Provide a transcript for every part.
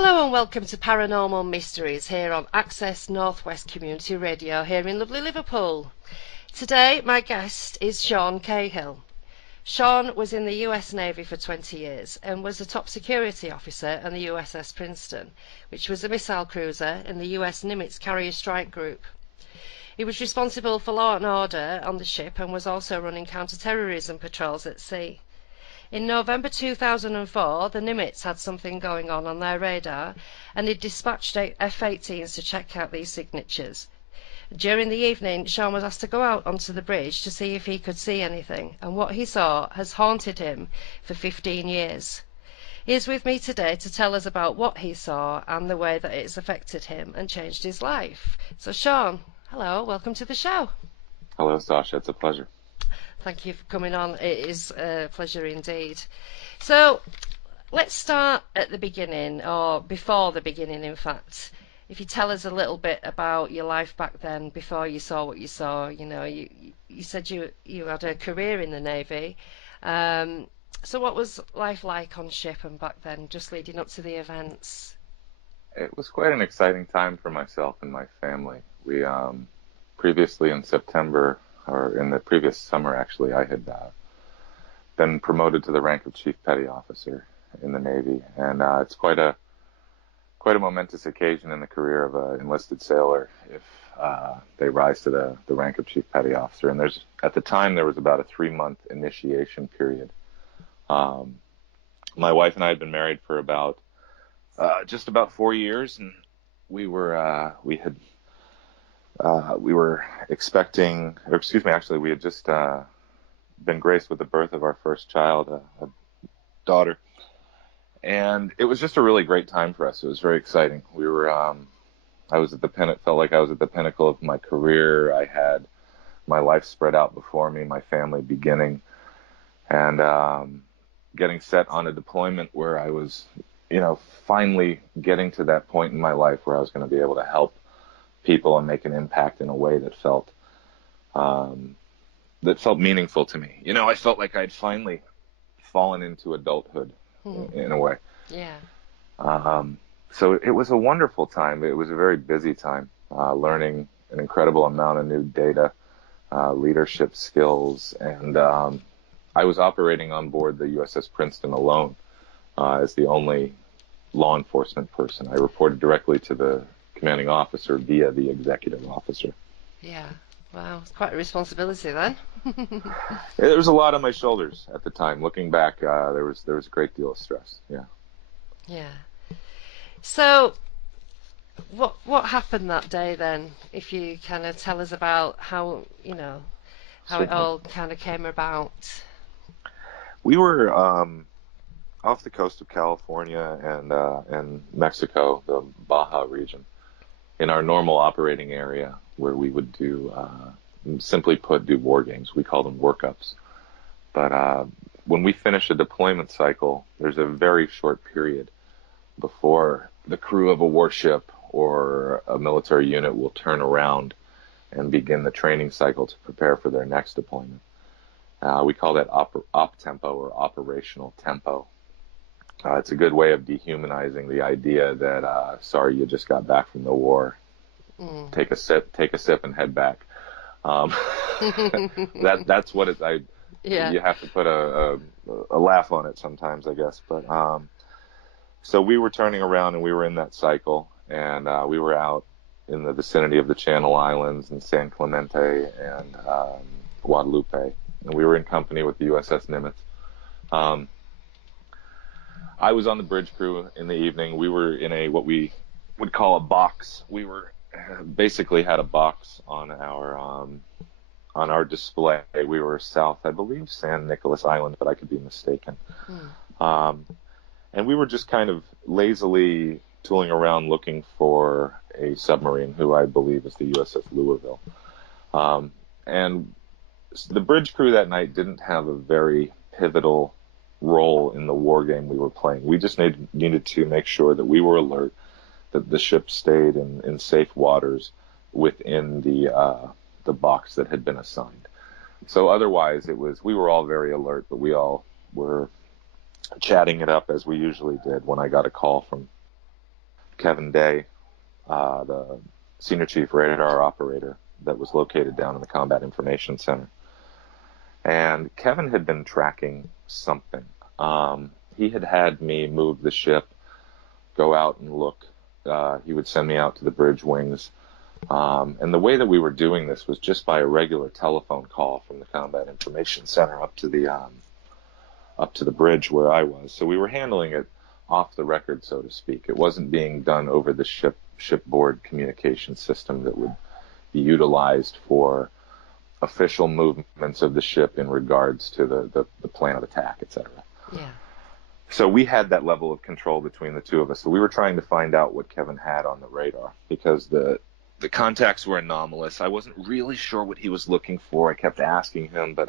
Hello and welcome to Paranormal Mysteries here on Access Northwest Community Radio here in lovely Liverpool. Today my guest is Sean Cahill. Sean was in the U.S Navy for 20 years and was a top security officer on the USS Princeton, which was a missile cruiser in the U.S Nimitz carrier strike group. He was responsible for law and order on the ship and was also running counter-terrorism patrols at sea. In November 2004, the Nimitz had something going on their radar, and it dispatched F-18s to check out these signatures. During the evening, Sean was asked to go out onto the bridge to see if he could see anything, and what he saw has haunted him for 15 years. He is with me today to tell us about what he saw and the way that it's affected him and changed his life. So Sean, hello, welcome to the show. Hello, Sasha. It's a pleasure. Thank you for coming on. It is a pleasure indeed. So let's start at the beginning, or before the beginning, in fact. If you tell us a little bit about your life back then, before you saw what you saw. You know, you said you had a career in the Navy. So what was life like on ship and back then, just leading up to the events? It was quite an exciting time for myself and my family. We previously in September, or in the previous summer actually, I had been promoted to the rank of Chief Petty Officer in the Navy, and it's quite a momentous occasion in the career of an enlisted sailor if they rise to the rank of Chief Petty Officer. And at the time there was about a 3-month initiation period. My wife and I had been married for just about 4 years, and we were expecting, or excuse me, actually, we had just been graced with the birth of our first child, a daughter, and it was just a really great time for us. It was very exciting. We were, felt like I was at the pinnacle of my career. I had my life spread out before me, my family beginning, and getting set on a deployment where I was, finally getting to that point in my life where I was going to be able to help people and make an impact in a way that felt meaningful to me. I felt like I'd finally fallen into adulthood in a way. Yeah. So it was a wonderful time. It was a very busy time, learning an incredible amount of new data, leadership skills, and I was operating on board the USS Princeton alone as the only law enforcement person. I reported directly to the commanding officer via the executive officer. Yeah. Wow. It's quite a responsibility then. There was a lot on my shoulders at the time. Looking back, there was a great deal of stress. Yeah. Yeah. So what happened that day then? If you kind of tell us about how it all kind of came about. We were off the coast of California and Mexico, the Baja region, in our normal operating area where we would do, simply put, do war games. We call them workups. But when we finish a deployment cycle, there's a very short period before the crew of a warship or a military unit will turn around and begin the training cycle to prepare for their next deployment. We call that op tempo or operational tempo. It's a good way of dehumanizing the idea that, sorry, you just got back from the war. Take a sip and head back. That's what it, you have to put a laugh on it sometimes, I guess. But, so we were turning around and we were in that cycle, and we were out in the vicinity of the Channel Islands and San Clemente and Guadalupe, and we were in company with the USS Nimitz. I was on the bridge crew in the evening. We were in what we would call a box. We were basically had a box on our display. We were south, I believe, San Nicolas Island, but I could be mistaken. And we were just kind of lazily tooling around looking for a submarine, who I believe is the USS Louisville. And the bridge crew that night didn't have a very pivotal role in the war game we were playing. We just needed to make sure that we were alert, that the ship stayed in safe waters within the box that had been assigned. So otherwise, we were all very alert, but we all were chatting it up as we usually did when I got a call from Kevin Day, the senior chief radar operator that was located down in the Combat Information Center. And Kevin had been tracking something. He had had me move the ship, go out and look. He would send me out to the bridge wings. And the way that we were doing this was just by a regular telephone call from the Combat Information Center up to the bridge where I was. So we were handling it off the record, so to speak. It wasn't being done over the shipboard communication system that would be utilized for official movements of the ship in regards to the plan of attack, etc. Yeah. So we had that level of control between the two of us. So we were trying to find out what Kevin had on the radar, because the contacts were anomalous. I wasn't really sure what he was looking for. I kept asking him, but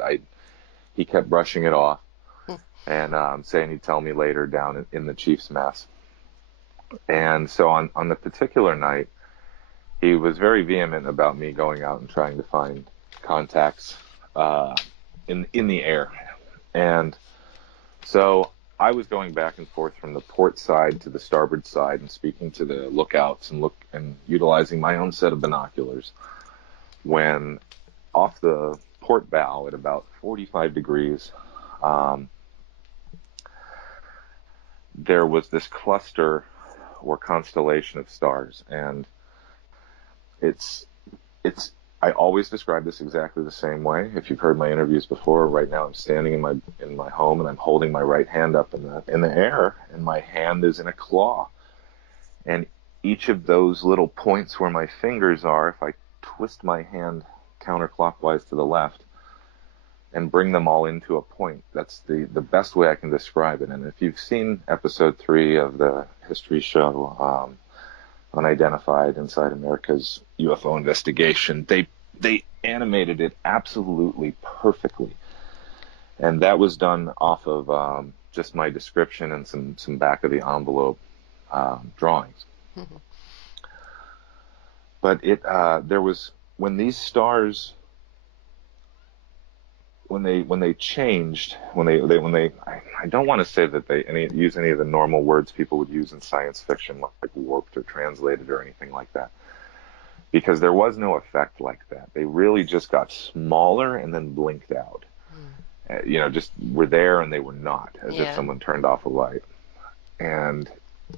he kept brushing it off and saying he'd tell me later down in the chief's mess. And so on the particular night, he was very vehement about me going out and trying to find contacts in the air. And so I was going back and forth from the port side to the starboard side and speaking to the lookouts and utilizing my own set of binoculars, when off the port bow at about 45 degrees, there was this cluster or constellation of stars. And I always describe this exactly the same way. If you've heard my interviews before, right now I'm standing in my home and I'm holding my right hand up in the air, and my hand is in a claw. And each of those little points where my fingers are, if I twist my hand counterclockwise to the left and bring them all into a point, that's the best way I can describe it. And if you've seen episode 3 of the history show, Unidentified, Inside America's UFO Investigation, they animated it absolutely perfectly. And that was done off of just my description and some back of the envelope drawings. Mm-hmm. But there was, when these stars, when they changed, I don't want to say that they use any of the normal words people would use in science fiction, like warped or translated or anything like that, because there was no effect like that. They really just got smaller and then blinked out. Just were there and they were not, as if someone turned off a light. And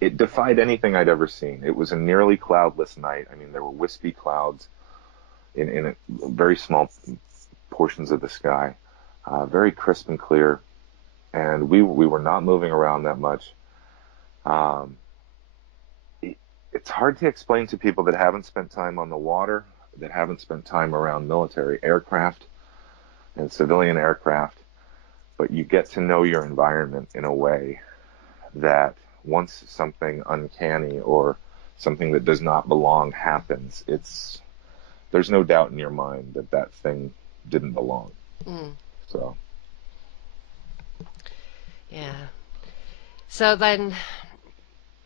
it defied anything I'd ever seen. It was a nearly cloudless night. I mean, there were wispy clouds in very small portions of the sky, very crisp and clear, and we were not moving around that much. It's hard to explain to people that haven't spent time on the water, that haven't spent time around military aircraft and civilian aircraft, but you get to know your environment in a way that once something uncanny or something that does not belong happens, there's no doubt in your mind that thing didn't belong. So. Yeah. So then,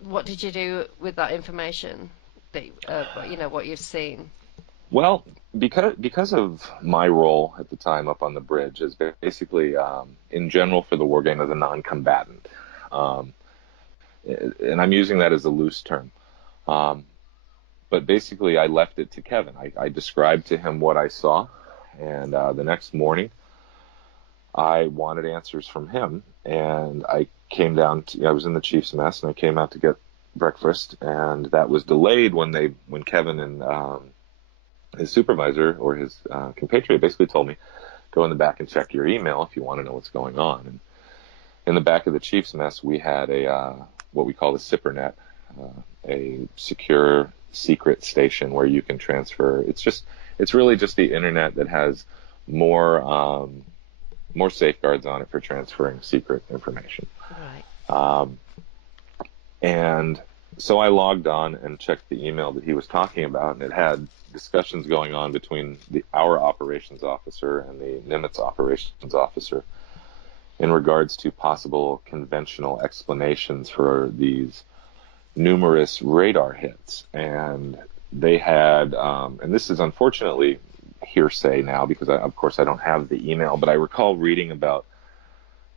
what did you do with that information that what you've seen? Well, because of my role at the time up on the bridge as basically, in general, for the war game, as a non-combatant, and I'm using that as a loose term, but basically I left it to Kevin. I described to him what I saw, and the next morning I wanted answers from him, and I came down I was in the chief's mess, and I came out to get breakfast, and that was delayed when Kevin and his supervisor or his compatriot basically told me, go in the back and check your email if you want to know what's going on. And in the back of the chief's mess, we had what we call the SIPRnet, a secure secret station where you can transfer. It's really just the internet that has more safeguards on it for transferring secret information. Right. And so I logged on and checked the email that he was talking about, and it had discussions going on between our operations officer and the Nimitz operations officer in regards to possible conventional explanations for these numerous radar hits. And they had, and this is unfortunately hearsay now because of course I don't have the email, but I recall reading about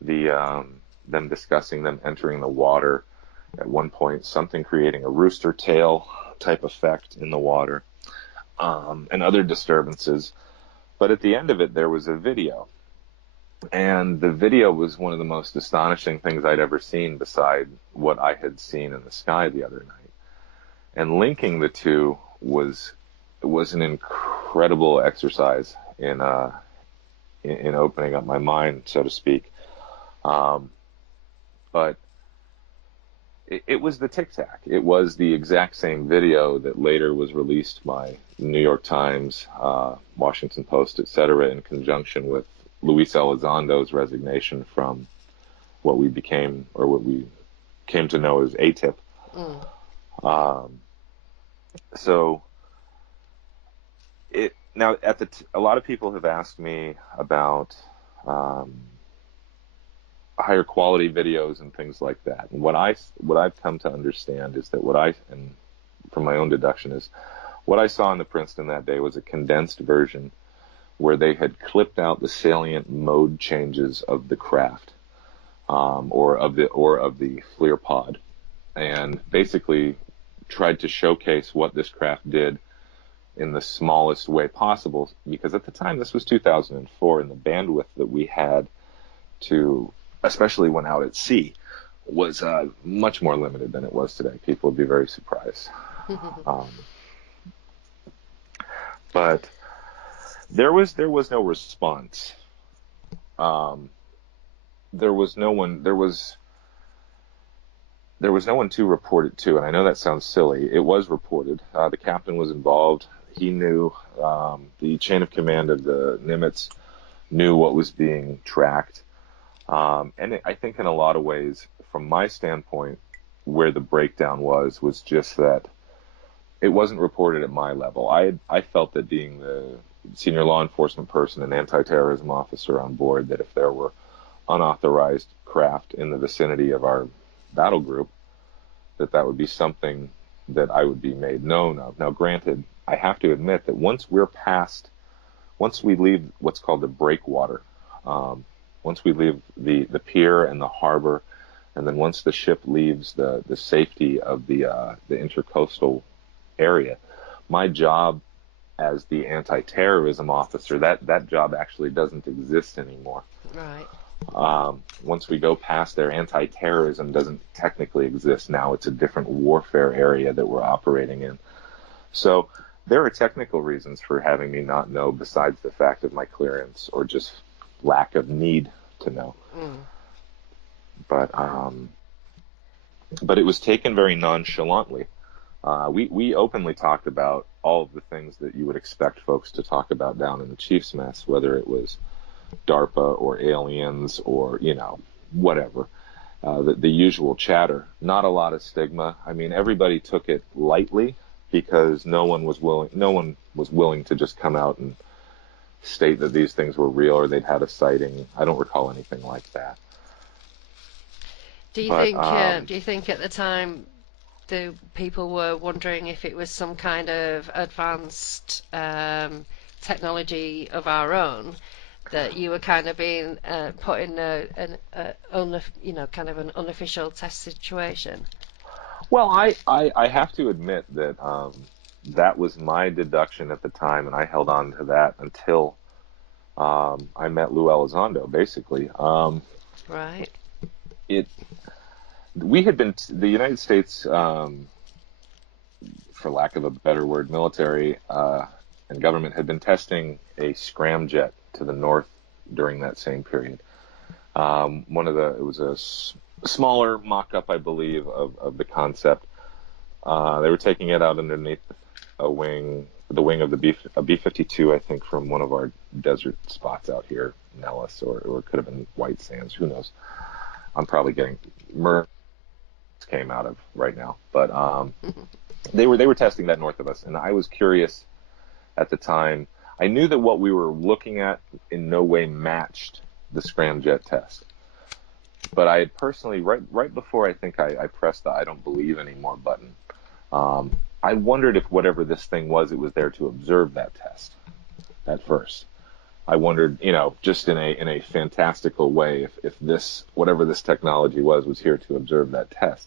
them discussing them entering the water at one point, something creating a rooster tail type effect in the water, and other disturbances. But at the end of it, there was a video. And the video was one of the most astonishing things I'd ever seen beside what I had seen in the sky the other night. And linking the two was an incredible exercise in opening up my mind, so to speak. But it was the Tic Tac. It was the exact same video that later was released by New York Times, Washington Post, etc., in conjunction with Luis Elizondo's resignation from what we came to know as ATIP. So now a lot of people have asked me about higher quality videos and things like that. And what I've come to understand is that and from my own deduction, is what I saw in the Princeton that day was a condensed version where they had clipped out the salient mode changes of the craft, or of the FLIR pod, and basically tried to showcase what this craft did in the smallest way possible, because at the time, this was 2004, and the bandwidth that we had to, especially when out at sea, was much more limited than it was today. People would be very surprised. But there was no response. There was no one to report it to, and I know that sounds silly. It was reported. The captain was involved. He knew. The chain of command of the Nimitz knew what was being tracked. And I think in a lot of ways, from my standpoint, where the breakdown was just that it wasn't reported at my level. I felt that, being the senior law enforcement person and anti-terrorism officer on board, that if there were unauthorized craft in the vicinity of our battle group, that would be something that I would be made known of. Now, granted, I have to admit that once we leave what's called the breakwater, once we leave the pier and the harbor, and then once the ship leaves the safety of the intercoastal area, my job as the anti-terrorism officer, that job actually doesn't exist anymore. Right. Once we go past there, anti-terrorism doesn't technically exist now. It's a different warfare area that we're operating in. So there are technical reasons for having me not know, besides the fact of my clearance or just lack of need to know. But it was taken very nonchalantly. We openly talked about all of the things that you would expect folks to talk about down in the Chief's Mess, whether it was DARPA or aliens or, whatever, the usual chatter. Not a lot of stigma. I mean, everybody took it lightly because no one was willing to just come out and state that these things were real or they'd had a sighting. I don't recall anything like that. Do you think at the time the people were wondering if it was some kind of advanced technology of our own, that you were kind of being put in kind of an unofficial test situation? Well, I have to admit that that was my deduction at the time, and I held on to that until I met Lou Elizondo, basically. Right. The United States, for lack of a better word, military and government had been testing a scramjet to the north during that same period. It was a smaller mock-up, I believe, of the concept. They were taking it out underneath the wing of a B-52, I think, from one of our desert spots out here, Nellis, or it could have been White Sands, who knows. I'm probably getting came out of right now, but they were testing that north of us, and I was curious at the time. I knew that what we were looking at in no way matched the scramjet test, but I had personally, right before I think I pressed the "I don't believe anymore" button, I wondered if whatever this thing was, it was there to observe that test. At first, I wondered, just in a fantastical way, if this, whatever this technology was here to observe that test.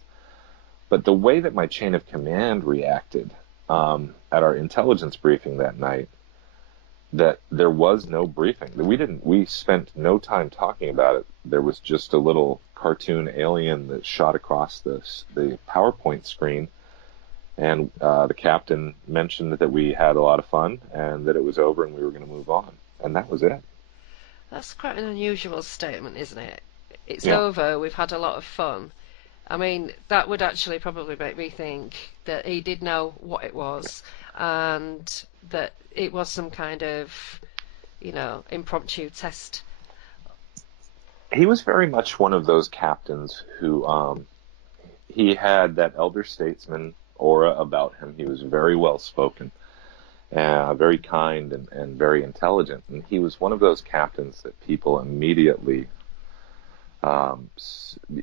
But the way that my chain of command reacted at our intelligence briefing that night, that there was no briefing. We spent no time talking about it. There was just a little cartoon alien that shot across the PowerPoint screen, and the captain mentioned that we had a lot of fun and that it was over and we were going to move on, and that was it. That's quite an unusual statement, isn't it? It's Yeah. over, we've had a lot of fun. I mean, that would actually probably make me think that he did know what it was and that it was some kind of, impromptu test. He was very much one of those captains who he had that elder statesman aura about him. He was very well spoken, very kind, and very intelligent. And he was one of those captains that people immediately,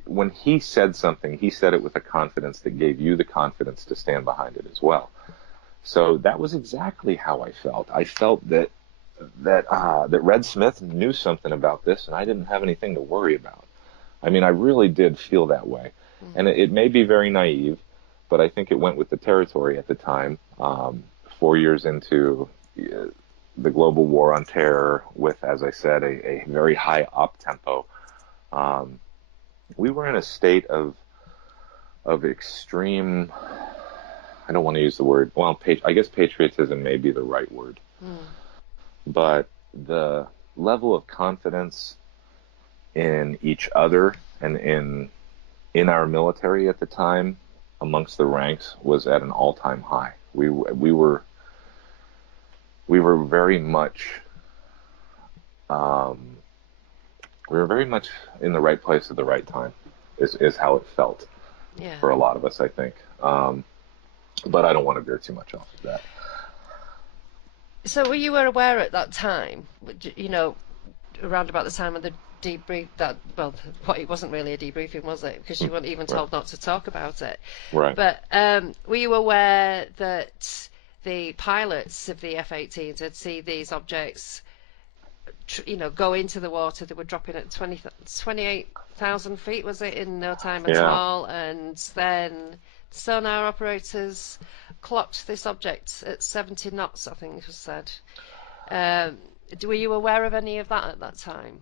when he said something, he said it with a confidence that gave you the confidence to stand behind it as well. So that was exactly how I felt. I felt that Red Smith knew something about this, and I didn't have anything to worry about. I mean, I really did feel that way. And it may be very naive, but I think it went with the territory at the time. 4 years into the global war on terror, with, as I said, a very high up tempo, we were in a state of extreme. I don't want to use the word. Well, I guess patriotism may be the right word, but the level of confidence in each other and in our military at the time, amongst the ranks, was at an all-time high. We were very much in the right place at the right time, is how it felt for a lot of us, I think. But I don't want to veer too much off of that. So were you aware at that time, around about the time of the debrief, it wasn't really a debriefing, was it? Because you weren't even told not to talk about it. Right. But were you aware that the pilots of the F-18s had seen these objects, go into the water? They were dropping at 28,000 feet, was it, in no time at all? And then sonar operators clocked this object at 70 knots, I think it was said. Were you aware of any of that at that time?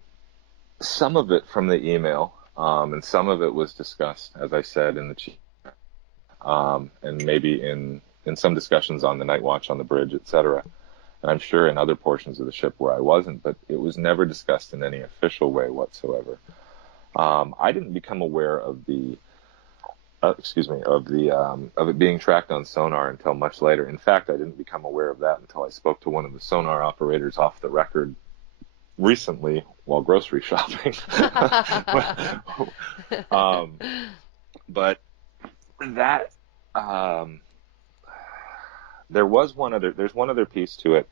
Some of it from the email, and some of it was discussed, as I said, in the chief, and maybe in some discussions on the night watch on the bridge, etc. And I'm sure in other portions of the ship where I wasn't, but it was never discussed in any official way whatsoever. I didn't become aware of of it being tracked on sonar until much later. In fact, I didn't become aware of that until I spoke to one of the sonar operators off the record recently while grocery shopping. But that there's one other piece to it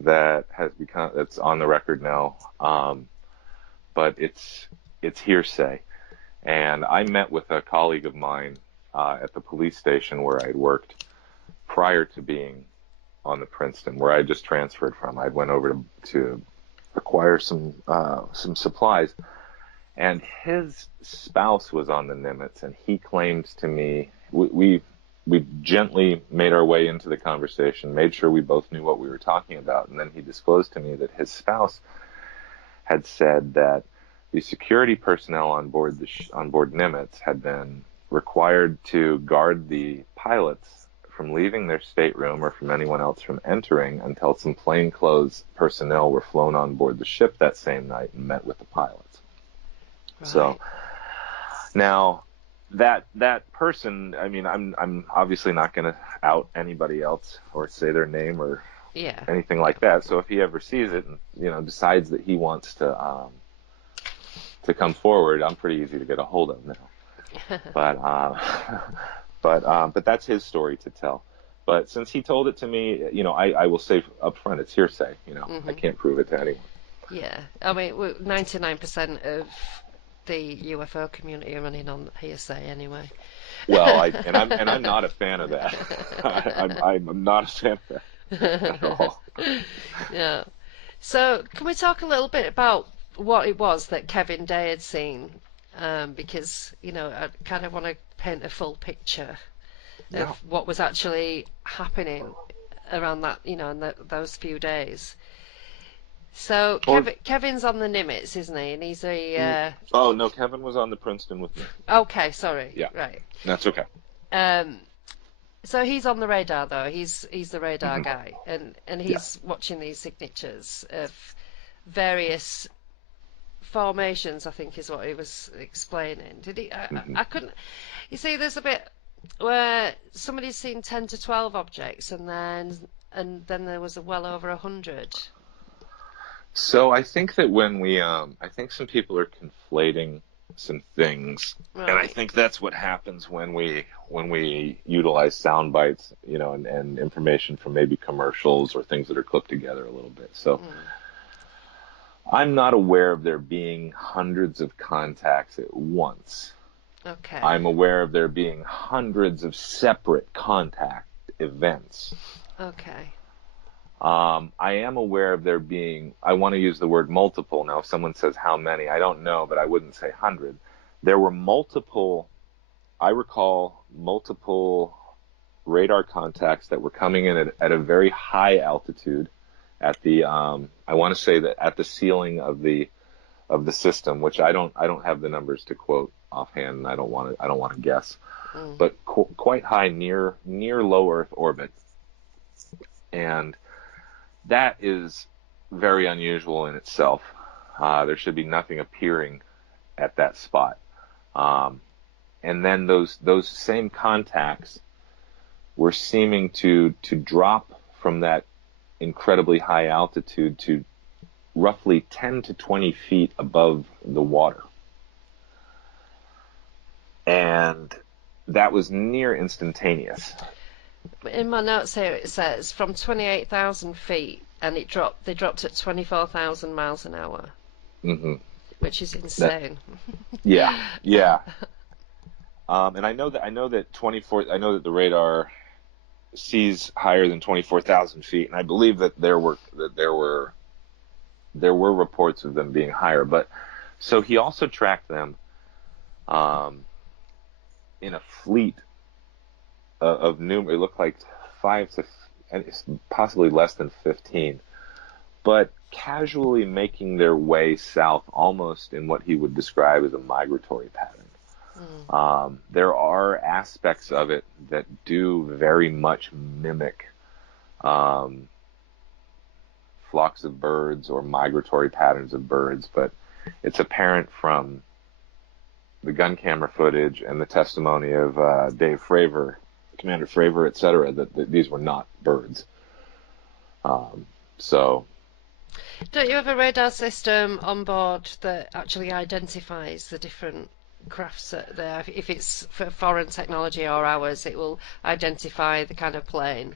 that it's on the record now, but it's hearsay. And I met with a colleague of mine at the police station where I had worked prior to being on the Princeton, where I just transferred from. I went over to acquire some supplies, and his spouse was on the Nimitz, and he claimed to me, we gently made our way into the conversation, made sure we both knew what we were talking about, and then he disclosed to me that his spouse had said that the security personnel on board Nimitz had been required to guard the pilots from leaving their stateroom or from anyone else from entering until some plainclothes personnel were flown on board the ship that same night and met with the pilots. Right. So now that person, I mean, I'm obviously not going to out anybody else or say their name or anything like that. So if he ever sees it and decides that he wants to come forward, I'm pretty easy to get a hold of now. But that's his story to tell. But since he told it to me, I will say up front, it's hearsay. I can't prove it to anyone. Yeah, I mean, 99% of the UFO community are running on hearsay anyway. Well, I'm not a fan of that. I'm not a fan of that at all. Yeah. So can we talk a little bit about what it was that Kevin Day had seen? Because I kind of want to paint a full picture of Yeah. what was actually happening around that, in those few days. So Or Kevin's on the Nimitz, isn't he? And he's oh no, Kevin was on the Princeton with me. okay, sorry, Yeah, right. that's okay. Um, so he's on the radar though. He's the radar Hmm. guy, and Yeah. he's watching these signatures of various formations, I think is what he was explaining. Did he? Hmm. I couldn't. You see, there's a bit where somebody's seen 10 to 12 objects, and then there was well over 100. So I think that I think some people are conflating some things, and I Right. think that's what happens when we utilize sound bites, and information from maybe commercials or things that are clipped together a little bit. So Mm. I'm not aware of there being hundreds of contacts at once. Okay. I'm aware of there being hundreds of separate contact events. Okay. I am aware of there being, I want to use the word multiple. Now, if someone says how many, I don't know, but I wouldn't say 100. There were multiple, I recall multiple radar contacts that were coming in at a very high altitude at the, I want to say that at the ceiling of the system, which I don't have the numbers to quote offhand, and I don't want to guess, Mm. but quite high near low Earth orbit. And that is very unusual in itself. There should be nothing appearing at that spot. And then those same contacts were seeming to drop from that incredibly high altitude to roughly 10 to 20 feet above the water. And that was near instantaneous. In my notes here it says from 28,000 feet, and they dropped at 24,000 miles an hour, Hmm. which is insane. Yeah. And I know that 24. I know that the radar sees higher than 24,000 feet, and I believe that there were reports of them being higher. But so he also tracked them in a fleet of numerous. It looked like 5 to and it's possibly less than 15, but casually making their way south, almost in what he would describe as a migratory pattern. There are aspects of it that do very much mimic flocks of birds or migratory patterns of birds, but it's apparent from the gun camera footage and the testimony of Dave Fravor, Commander Fravor, etc., that these were not birds. So, Don't you have a radar system on board that actually identifies the different crafts that there? If it's for foreign technology or ours, it will identify the kind of plane.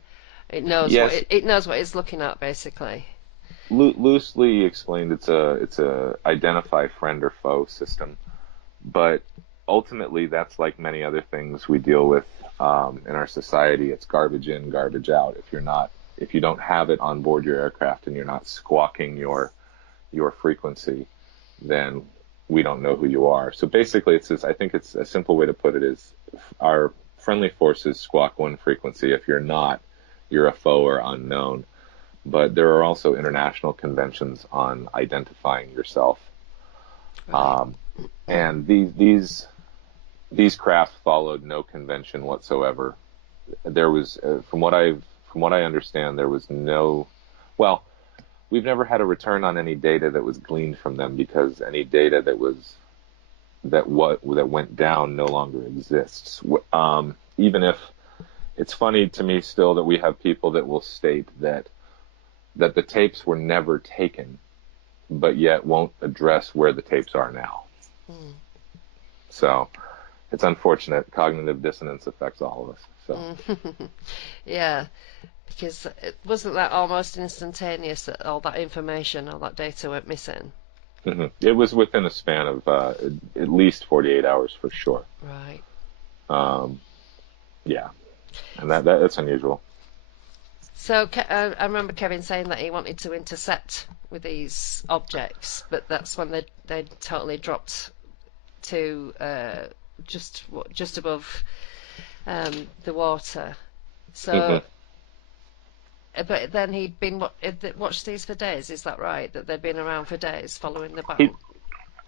It knows what yes, it knows what it's looking at, basically. loosely explained, it's a identify friend or foe system, but ultimately that's like many other things we deal with in our society. It's garbage in, garbage out. If you don't have it on board your aircraft and you're not squawking your frequency, then we don't know who you are. So basically, I think it's a simple way to put it is our friendly forces squawk one frequency. If you're not, you're a foe or unknown. But there are also international conventions on identifying yourself. Right. And these craft followed no convention whatsoever. There was, from what I understand, there was no. Well, we've never had a return on any data that was gleaned from them, because any data that went down no longer exists. Even if it's funny to me still that we have people that will state that the tapes were never taken, but yet won't address where the tapes are now. Mm. So it's unfortunate. Cognitive dissonance affects all of us. So Yeah, because it wasn't that almost instantaneous that all that information, all that data went missing. it was within a span of at least 48 hours for sure. Right. Yeah, and that's unusual. So I remember Kevin saying that he wanted to intercept with these objects, but that's when they totally dropped to just above the water. Hmm. So, but then he'd been watched these for days. Is that right? That they'd been around for days following the He battle?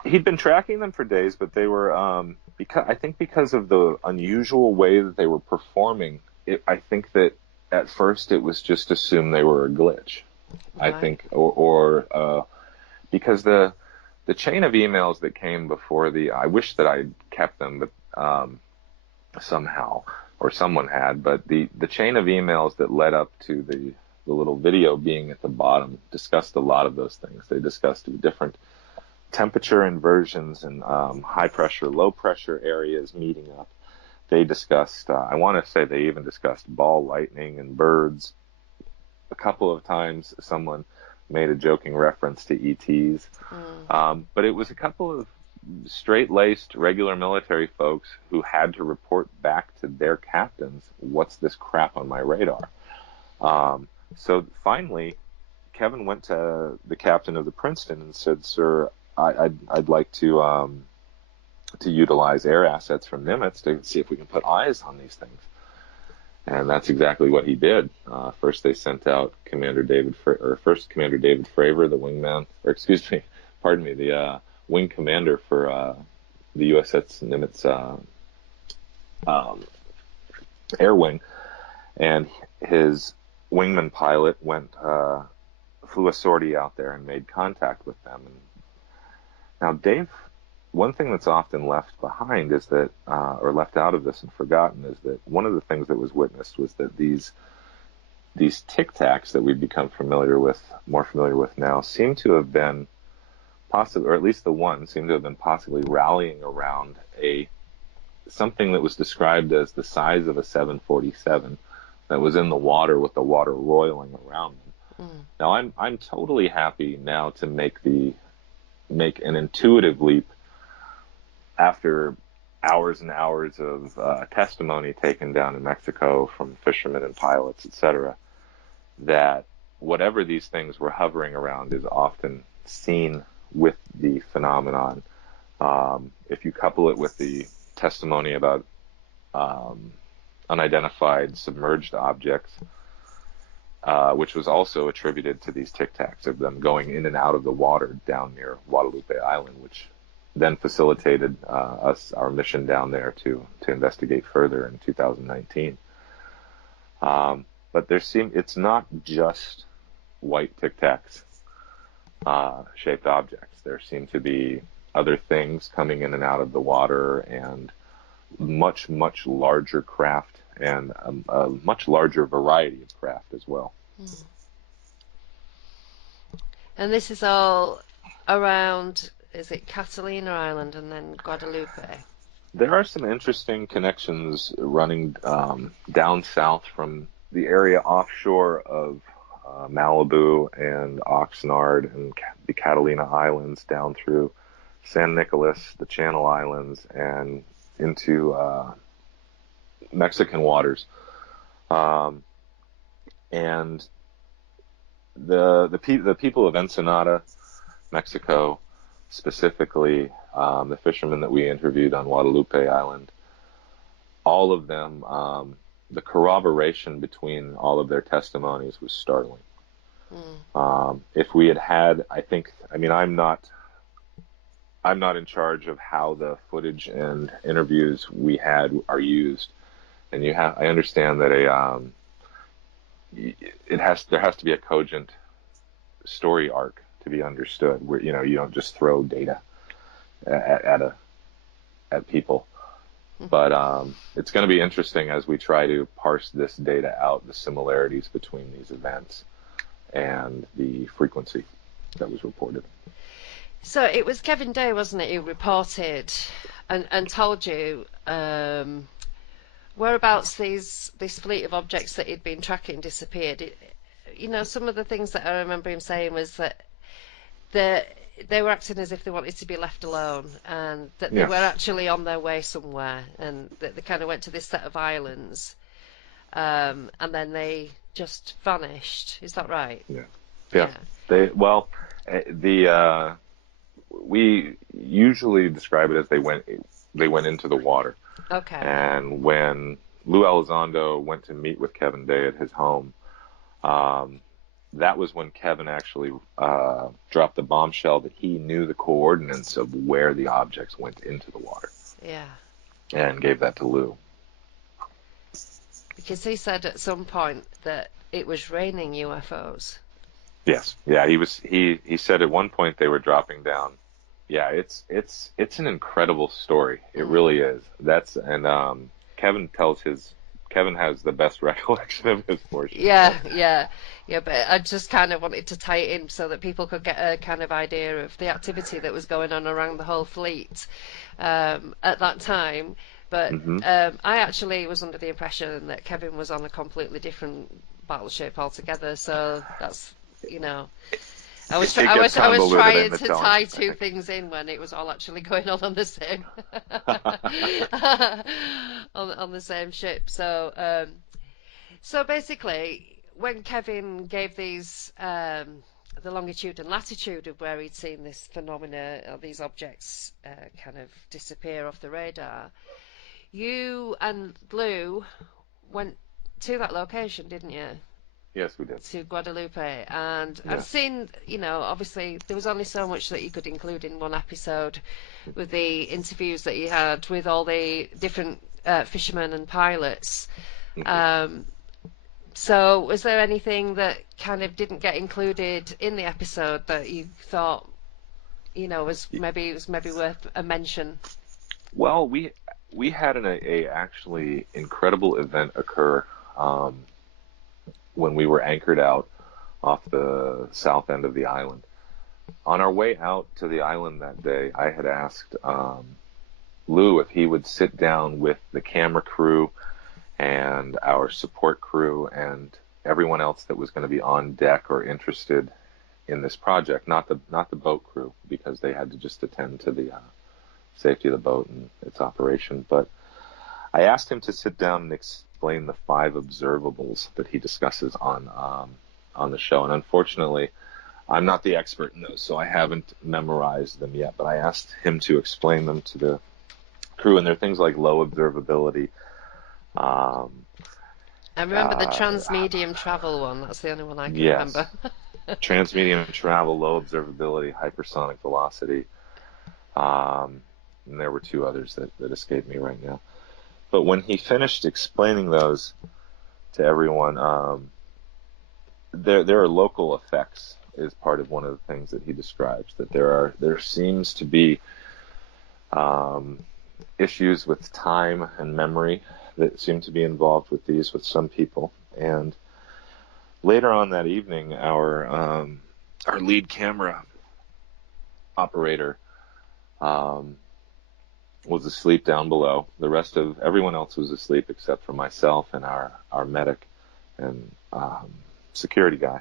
he'd been tracking them for days, but they were because of the unusual way that they were performing. I think that at first it was just assumed they were a glitch. I Right. think, or because the chain of emails that came before I wish that I'd kept them, but somehow, or someone had, but the chain of emails that led up to the little video being at the bottom discussed a lot of those things. They discussed different temperature inversions and high pressure, low pressure areas meeting up. They discussed, I want to say they even discussed ball lightning and birds. A couple of times someone made a joking reference to ETs. Mm. But it was a couple of straight-laced regular military folks who had to report back to their captains, what's this crap on my radar? So finally, Kevin went to the captain of the Princeton and said, "Sir, I'd like to utilize air assets from Nimitz to see if we can put eyes on these things." And that's exactly what he did. First, they sent out first Commander David Fravor, the wingman, or excuse me, pardon me, the wing commander for the USS Nimitz air wing, and his wingman pilot flew a sortie out there and made contact with them. And now, Dave, one thing that's often left behind is that, or left out of this and forgotten, is that one of the things that was witnessed was that these Tic Tacs that we've become more familiar with now, seem to have been possibly, or at least the one seemed to have been possibly rallying around something that was described as the size of a 747 that was in the water with the water roiling around them. Mm. Now, I'm totally happy now to make an intuitive leap after hours and hours of testimony taken down in Mexico from fishermen and pilots, etc., that whatever these things were hovering around is often seen with the phenomenon. If you couple it with the testimony about unidentified submerged objects, which was also attributed to these Tic Tacs, of them going in and out of the water down near Guadalupe Island, which then facilitated our mission down there to investigate further in 2019. But it's not just white Tic Tacs shaped objects. There seem to be other things coming in and out of the water, and much, much larger craft, and a much larger variety of craft as well. Mm. And this is all around, is it Catalina Island and then Guadalupe? There are some interesting connections running down south from the area offshore of Malibu and Oxnard and the Catalina Islands down through San Nicolas, the Channel Islands, and into Mexican waters. And the people of Ensenada, Mexico, specifically, the fishermen that we interviewed on Guadalupe Island, all of them, the corroboration between all of their testimonies was startling. If we had, I'm not in charge of how the footage and interviews we had are used, and I understand that there has to be a cogent story arc to be understood, where you don't just throw data at people. But it's going to be interesting as we try to parse this data out, the similarities between these events and the frequency that was reported. So it was Kevin Day, wasn't it, who reported and told you whereabouts this fleet of objects that he'd been tracking disappeared. Some of the things that I remember him saying was that they were acting as if they wanted to be left alone, and that they were actually on their way somewhere, and that they kind of went to this set of islands, and then they just vanished. Is that right? Yeah. We usually describe it as they went they went into the water. Okay. And when Lou Elizondo went to meet with Kevin Day at his home, that was when Kevin actually dropped the bombshell that he knew the coordinates of where the objects went into the water. Yeah. And gave that to Lou. Because he said at some point that it was raining UFOs. Yes. Yeah, he said at one point they were dropping down. Yeah, it's an incredible story. It really is. Kevin has the best recollection of his portion. Yeah. But I just kind of wanted to tie it in so that people could get a kind of idea of the activity that was going on around the whole fleet at that time. But I actually was under the impression that Kevin was on a completely different battleship altogether. So that's, I was trying to tie two things in when it was all actually going on the same on the same ship. So basically, when Kevin gave these the longitude and latitude of where he'd seen this phenomena, or these objects kind of disappear off the radar, you and Lou went to that location, didn't you? Yes, we did. To Guadalupe, and I've seen, obviously there was only so much that you could include in one episode with the interviews that you had with all the different fishermen and pilots. So was there anything that kind of didn't get included in the episode that you thought, was maybe worth a mention? Well, we had a actually incredible event occur when we were anchored out off the south end of the island. On our way out to the island that day, I had asked Lou if he would sit down with the camera crew and our support crew and everyone else that was going to be on deck or interested in this project, not the boat crew, because they had to just attend to the safety of the boat and its operation. But I asked him to sit down and explain the 5 observables that he discusses on the show. And unfortunately, I'm not the expert in those, so I haven't memorized them yet. But I asked him to explain them to the crew, and they're things like low observability. I remember the transmedium travel one. That's the only one I can remember. Transmedium travel, low observability, hypersonic velocity. And there were 2 others that escape me right now. But when he finished explaining those to everyone, there are local effects is part of one of the things that he describes. That there seems to be issues with time and memory that seem to be involved with these with some people. And later on that evening, our lead camera operator was asleep down below. The rest of everyone else was asleep except for myself and our medic and security guy.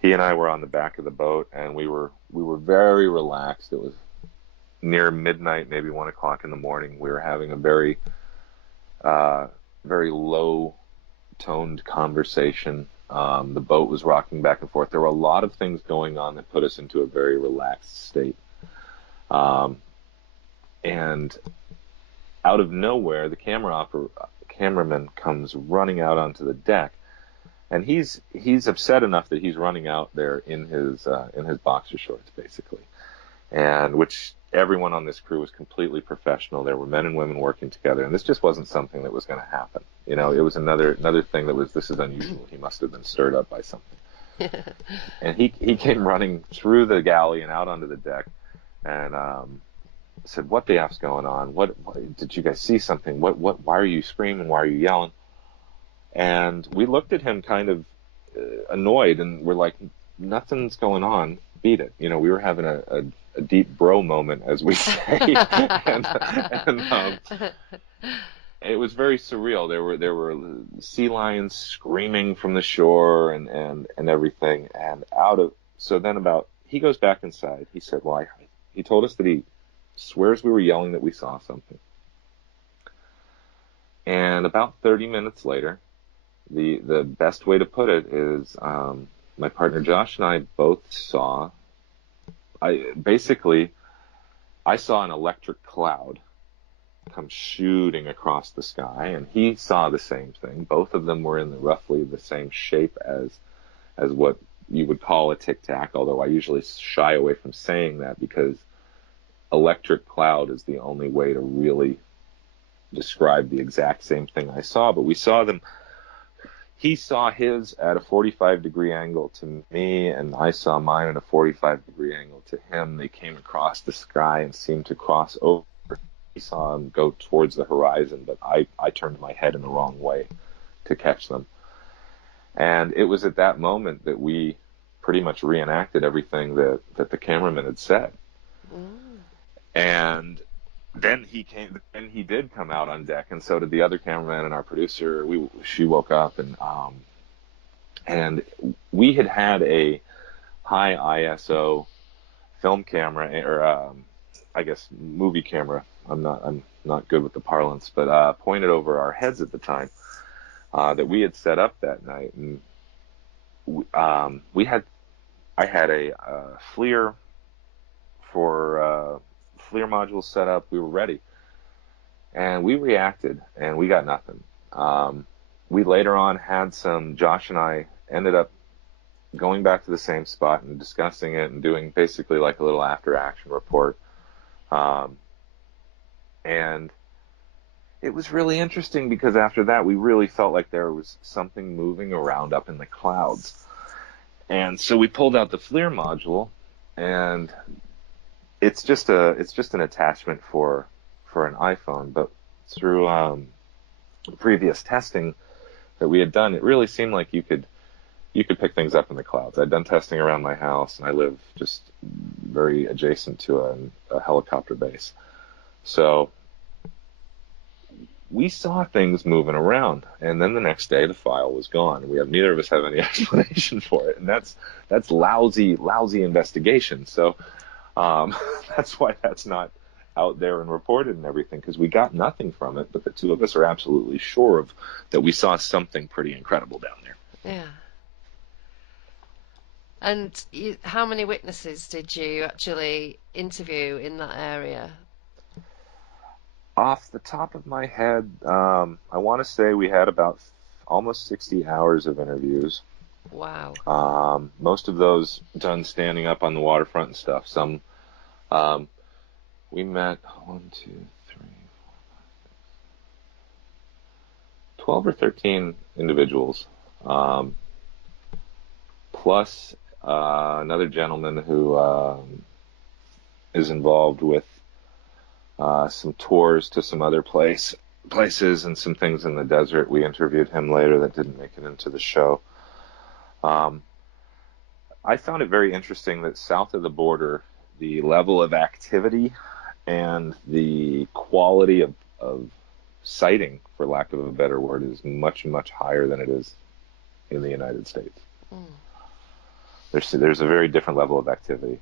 He and I were on the back of the boat, and we were very relaxed. It was near midnight, maybe 1 o'clock in the morning. We were having a very low toned conversation. The boat was rocking back and forth. There were a lot of things going on that put us into a very relaxed state. And out of nowhere, the cameraman comes running out onto the deck, and he's upset enough that he's running out there in his boxer shorts, basically, and which everyone on this crew was completely professional. There were men and women working together, and this just wasn't something that was going to happen. It was another thing that was, this is unusual. He must have been stirred up by something. And he came running through the galley and out onto the deck, and said, "What the F's going on? What did you guys see something? Why are you screaming? Why are you yelling?" And we looked at him kind of annoyed, and we're like, "Nothing's going on. Beat it." We were having a deep bro moment, as we say. and it was very surreal. There were sea lions screaming from the shore and everything. And so then he goes back inside. He said, "Well, he told us that he swears we were yelling that we saw something." And about 30 minutes later, the best way to put it is my partner Josh and I both saw. I saw an electric cloud come shooting across the sky, and he saw the same thing. Both of them were in roughly the same shape as what you would call a tic-tac, although I usually shy away from saying that because electric cloud is the only way to really describe the exact same thing I saw. But we saw them. He saw his at a 45-degree angle to me, and I saw mine at a 45-degree angle to him. They came across the sky and seemed to cross over. He saw them go towards the horizon, but I turned my head in the wrong way to catch them. And it was at that moment that we pretty much reenacted everything that the cameraman had said. Mm. And then he did come out on deck, and so did the other cameraman and our producer. She woke up, and we had a high ISO film camera, or I guess movie camera. I'm not good with the parlance, but pointed over our heads at the time that we had set up that night, and I had a FLIR for FLIR modules set up. We were ready, and we reacted, and we got nothing. We later on had Josh and I ended up going back to the same spot and discussing it and doing basically like a little after action report. And it was really interesting because after that we really felt like there was something moving around up in the clouds. And so we pulled out the FLIR module, and it's just an attachment for an iPhone, but through previous testing that we had done, it really seemed like you could pick things up in the clouds. I'd done testing around my house, and I live just very adjacent to a helicopter base. So we saw things moving around, and then the next day the file was gone. Neither of us have any explanation for it, and that's lousy investigation. So that's why that's not out there and reported and everything, because we got nothing from it, but the two of us are absolutely sure that we saw something pretty incredible down there. Yeah. And how many witnesses did you actually interview in that area? Off the top of my head, I want to say we had about almost 60 hours of interviews. Wow. Most of those done standing up on the waterfront and stuff. Some, we met 12 or 13 individuals, plus another gentleman who is involved with some tours to some other places and some things in the desert. We interviewed him later that didn't make it into the show. I found it very interesting that south of the border, the level of activity and the quality of sighting, for lack of a better word, is much, much higher than it is in the United States. Mm. There's a very different level of activity.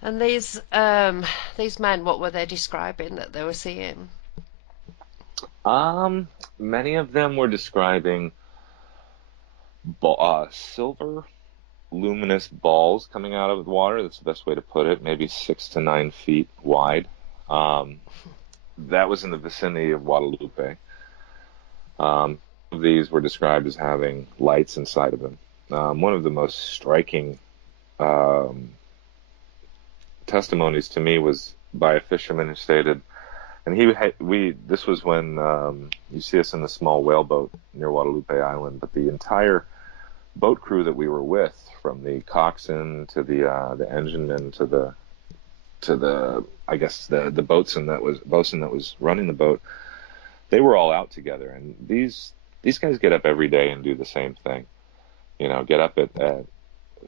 And these men, what were they describing that they were seeing? Many of them were describing silver, luminous balls coming out of the water. That's the best way to put it. Maybe 6 to 9 feet wide. That was in the vicinity of Guadalupe. These were described as having lights inside of them. One of the most striking testimonies to me was by a fisherman who stated, and this was when you see us in the small whaleboat near Guadalupe Island, but the entire boat crew that we were with, from the coxswain to the engineman to the I guess the boatswain that was running the boat, they were all out together, and these guys get up every day and do the same thing. Get up at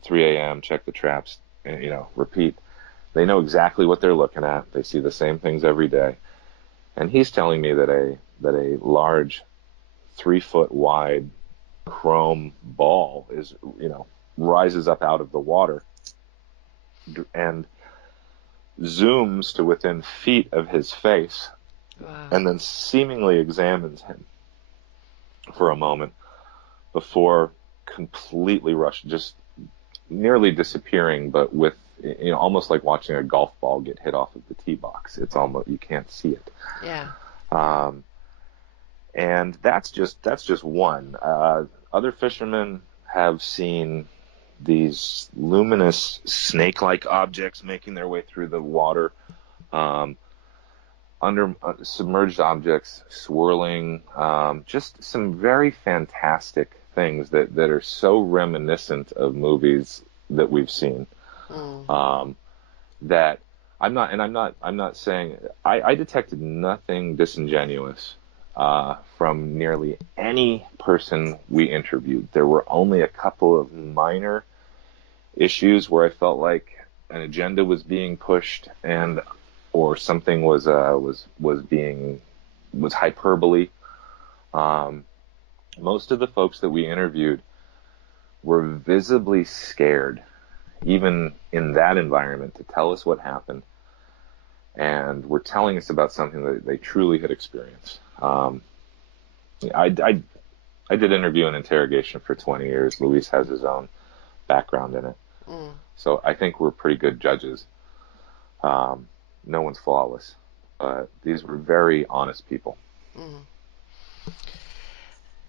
3 a.m., check the traps, and, repeat. They know exactly what they're looking at. They see the same things every day. And he's telling me that a large 3-foot wide chrome ball rises up out of the water and zooms to within feet of his face. Wow. And then seemingly examines him for a moment before completely just nearly disappearing, but with almost like watching a golf ball get hit off of the tee box. It's almost, you can't see it. Yeah. And that's just one. Other fishermen have seen these luminous snake-like objects making their way through the water, under submerged objects swirling, just some very fantastic things that are so reminiscent of movies that we've seen. That I'm not saying I detected nothing disingenuous from nearly any person we interviewed. There were only a couple of minor issues where I felt like an agenda was being pushed or something was hyperbole. Most of the folks that we interviewed were visibly scared, even in that environment, to tell us what happened, and were telling us about something that they truly had experienced. I did interview and interrogation for 20 years. Luis has his own background in it. So I think we're pretty good judges. No one's flawless, but these were very honest people.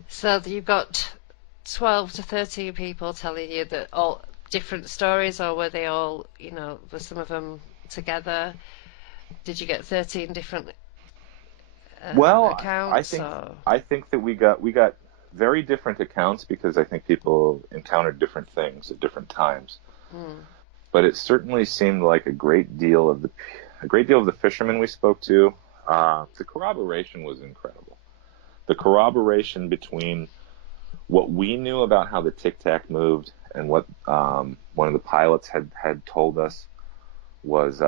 So you've got 12 to 13 people telling you that all different stories, or were they all, were some of them together? Did you get 13 different accounts? I think that we got very different accounts because I think people encountered different things at different times. But it certainly seemed like a great deal of the fishermen we spoke to. The corroboration was incredible. The corroboration between what we knew about how the Tic Tac moved and what one of the pilots had told us was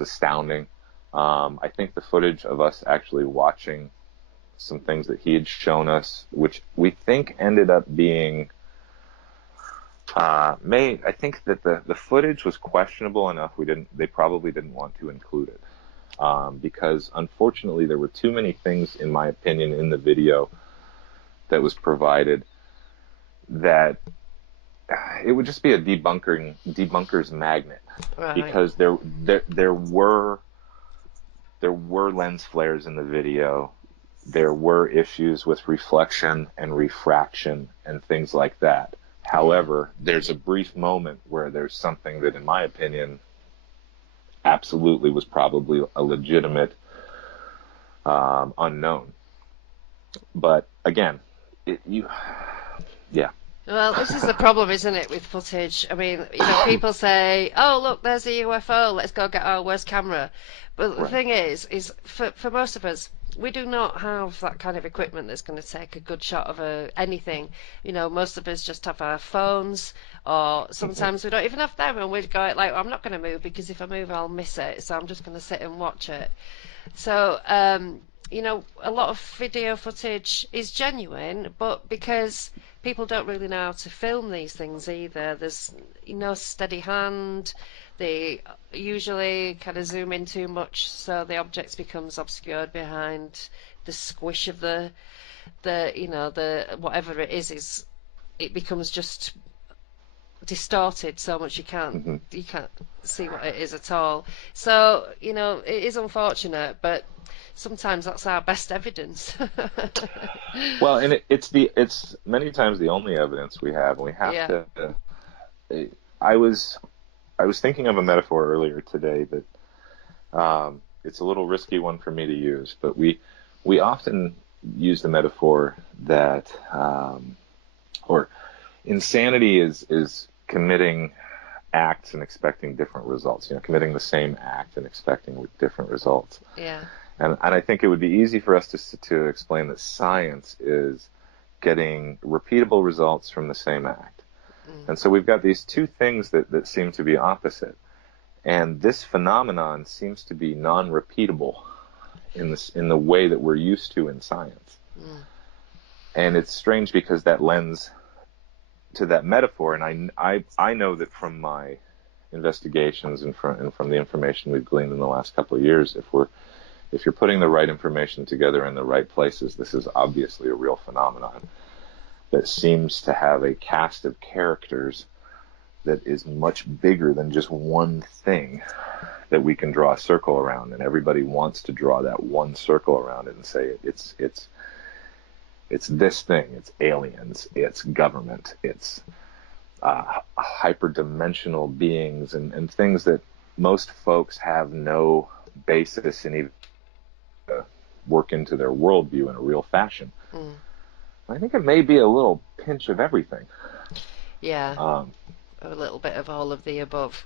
astounding. I think the footage of us actually watching some things that he had shown us, which we think ended up being I think that the footage was questionable enough. They probably didn't want to include it. Because unfortunately there were too many things, in my opinion, in the video that was provided that it would just be a debunker's magnet. Right. Because there were lens flares in the video. There were issues with reflection and refraction and things like that. However, there's a brief moment where there's something that, in my opinion, absolutely was probably a legitimate unknown. But again, yeah. Well, this is the problem, isn't it, with footage? I mean, people say, "Oh, look, there's a UFO. Let's go get our worst camera." But the thing is for most of us, we do not have that kind of equipment that's going to take a good shot of anything. Most of us just have our phones, or sometimes we don't even have them, and we'd go like, "I'm not going to move because if I move, I'll miss it. So I'm just going to sit and watch it." So, a lot of video footage is genuine, but because people don't really know how to film these things either, there's no steady hand. They usually kind of zoom in too much, so the object becomes obscured behind the squish of the whatever it is it becomes just distorted so much you can't see what it is at all. So it is unfortunate, but sometimes that's our best evidence. Well, and it's many times the only evidence we have. We have to. I was thinking of a metaphor earlier today that it's a little risky one for me to use, but we often use the metaphor that or insanity is committing acts and expecting different results. Committing the same act and expecting different results. Yeah. And I think it would be easy for us to explain that science is getting repeatable results from the same act. And so we've got these two things that seem to be opposite. And this phenomenon seems to be non-repeatable in the way that we're used to in science. And it's strange because that lends to that metaphor. And I know that from my investigations and from the information we've gleaned in the last couple of years, if you're putting the right information together in the right places, this is obviously a real phenomenon that seems to have a cast of characters that is much bigger than just one thing that we can draw a circle around, and everybody wants to draw that one circle around it and say it's this thing, it's aliens, it's government, it's hyperdimensional beings, and things that most folks have no basis in even work into their worldview in a real fashion. I think it may be a little pinch of everything. Yeah. A little bit of all of the above.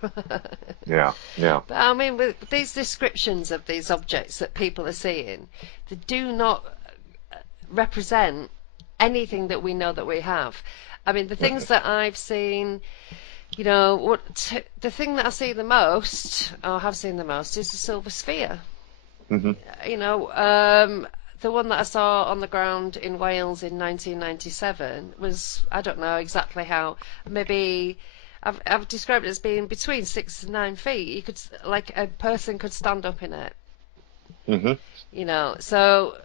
Yeah. But I mean, with these descriptions of these objects that people are seeing, they do not represent anything that we know that we have. I mean, the things that I've seen, you know, the thing that I see the most, or have seen the most, is the silver sphere. You know, the one that I saw on the ground in Wales in 1997 was, I don't know exactly how, maybe I've described it as being between 6 and 9 feet. You could, like, a person could stand up in it. You know, so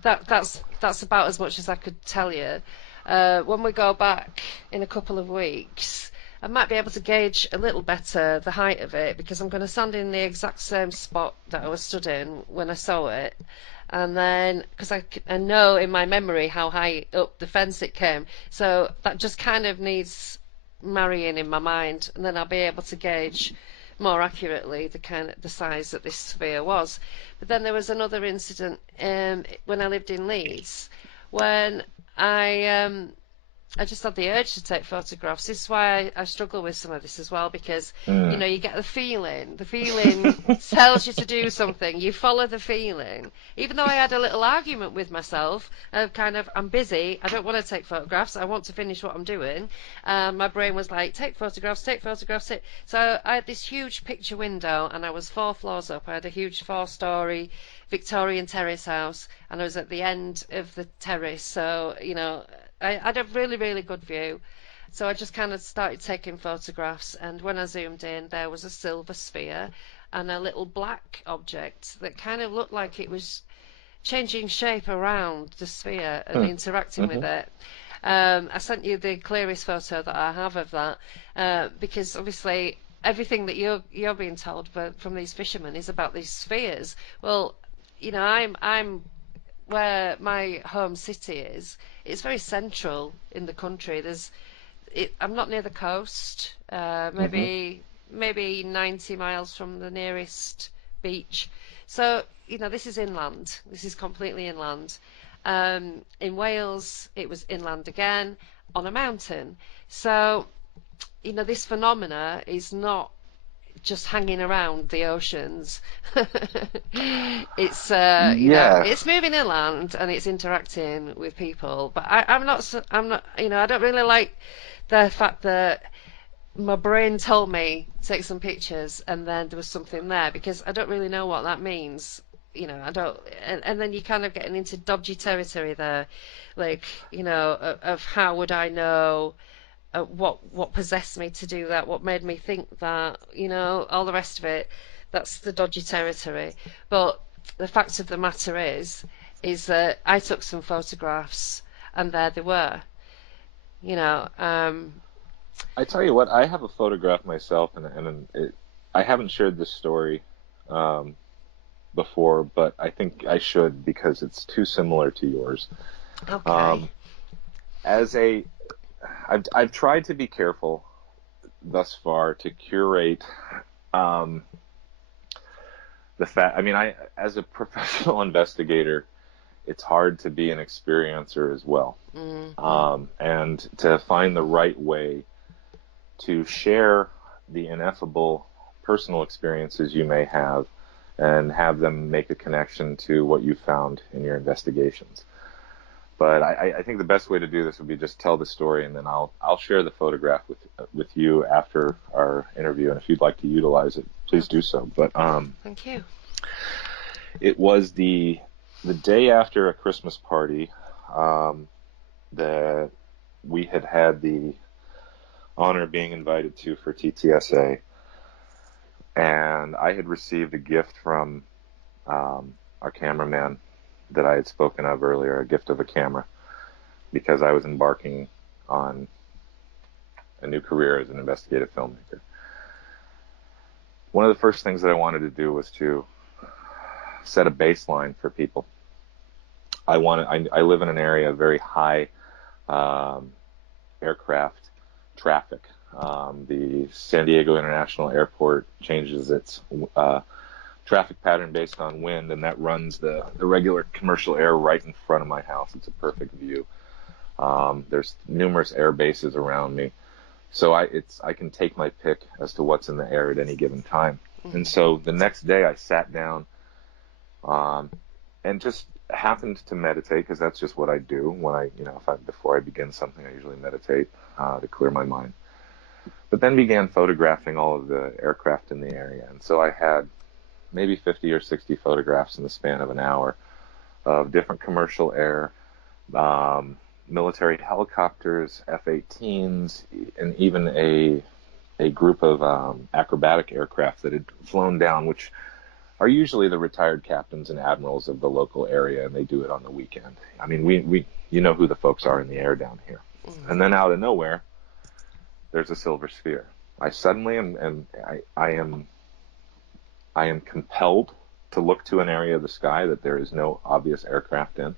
that's about as much as I could tell you. When we go back in a couple of weeks, I might be able to gauge a little better the height of it, because I'm going to stand in the exact same spot that I was stood in when I saw it. And then, because I know in my memory how high up the fence it came, so that just kind of needs marrying in my mind, and then I'll be able to gauge more accurately the size that this sphere was. But then there was another incident when I lived in Leeds, when I just had the urge to take photographs. This is why I struggle with some of this as well, because you know, you get the feeling tells you to do something, you follow the feeling. Even though I had a little argument with myself of kind of, I'm busy, I don't want to take photographs, I want to finish what I'm doing, my brain was like, take photographs. So I had this huge picture window, and I was 4 floors up. I had a huge 4-story Victorian terrace house, and I was at the end of the terrace, so you know, I had a really, really good view. So I just kind of started taking photographs, and when I zoomed in, there was a silver sphere and a little black object that kind of looked like it was changing shape around the sphere and interacting with it. I sent you the clearest photo that I have of that, because obviously everything that you're being told from these fishermen is about these spheres. Well, you know, I'm where my home city is. It's very central in the country. I'm not near the coast. Maybe 90 miles from the nearest beach. So you know, this is inland. This is completely inland. In Wales, it was inland again on a mountain. So you know, this phenomena is not just hanging around the oceans. It's you know, it's moving inland and it's interacting with people. But I'm not, you know, I don't really like the fact that my brain told me take some pictures and then there was something there, because I don't really know what that means. You know, I don't, and then you're kind of getting into dodgy territory there, like, you know, of how would I know what possessed me to do that, what made me think that, you know, all the rest of it. That's the dodgy territory. But the fact of the matter is that I took some photographs, and there they were. You know, I tell you what, I have a photograph myself, I haven't shared this story before, but I think I should, because it's too similar to yours. Okay. I've tried to be careful thus far to curate the fact. I mean, as a professional investigator, it's hard to be an experiencer as well, and to find the right way to share the ineffable personal experiences you may have, and have them make a connection to what you found in your investigations. But I think the best way to do this would be just tell the story, and then I'll share the photograph with you after our interview. And if you'd like to utilize it, please do so. But thank you. It was the day after a Christmas party that we had the honor of being invited to for TTSA, and I had received a gift from our cameraman that I had spoken of earlier, a gift of a camera, because I was embarking on a new career as an investigative filmmaker. One of the first things that I wanted to do was to set a baseline for people. I live in an area of very high aircraft traffic. The San Diego International Airport changes its traffic pattern based on wind, and that runs the regular commercial air right in front of my house. It's a perfect view. There's numerous air bases around me, so I can take my pick as to what's in the air at any given time. Mm-hmm. And so the next day I sat down and just happened to meditate, because that's just what I do when before I begin something, I usually meditate to clear my mind. But then began photographing all of the aircraft in the area, and so I had maybe 50 or 60 photographs in the span of an hour of different commercial air, military helicopters, F-18s, and even a group of acrobatic aircraft that had flown down, which are usually the retired captains and admirals of the local area, and they do it on the weekend. I mean, we you know who the folks are in the air down here. Mm-hmm. And then out of nowhere, there's a silver sphere. I suddenly I am compelled to look to an area of the sky that there is no obvious aircraft in,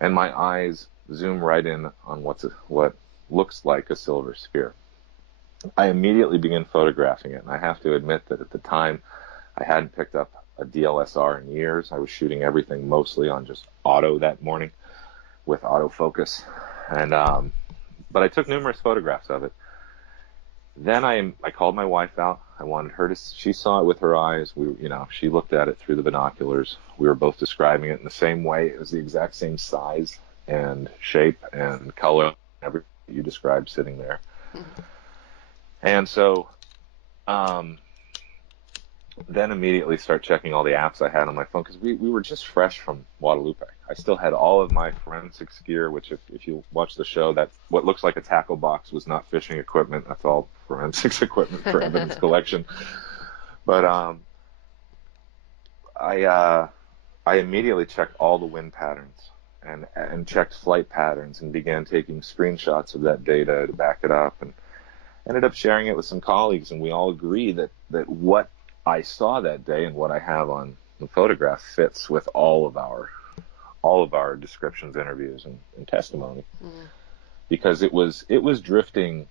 and my eyes zoom right in on what looks like a silver sphere. I immediately begin photographing it, and I have to admit that at the time, I hadn't picked up a DLSR in years. I was shooting everything mostly on just auto that morning with autofocus, and but I took numerous photographs of it. Then I called my wife out. I wanted her to. She saw it with her eyes. She looked at it through the binoculars. We were both describing it in the same way. It was the exact same size and shape and color, everything you described sitting there. Mm-hmm. And so, then immediately start checking all the apps I had on my phone, because we were just fresh from Guadalupe. I still had all of my forensics gear, which if you watch the show, that what looks like a tackle box was not fishing equipment. That's all forensics equipment for evidence collection. But I immediately checked all the wind patterns and checked flight patterns and began taking screenshots of that data to back it up, and ended up sharing it with some colleagues, and we all agree that what I saw that day and what I have on the photograph fits with all of our descriptions, interviews, and testimony, because it was drifting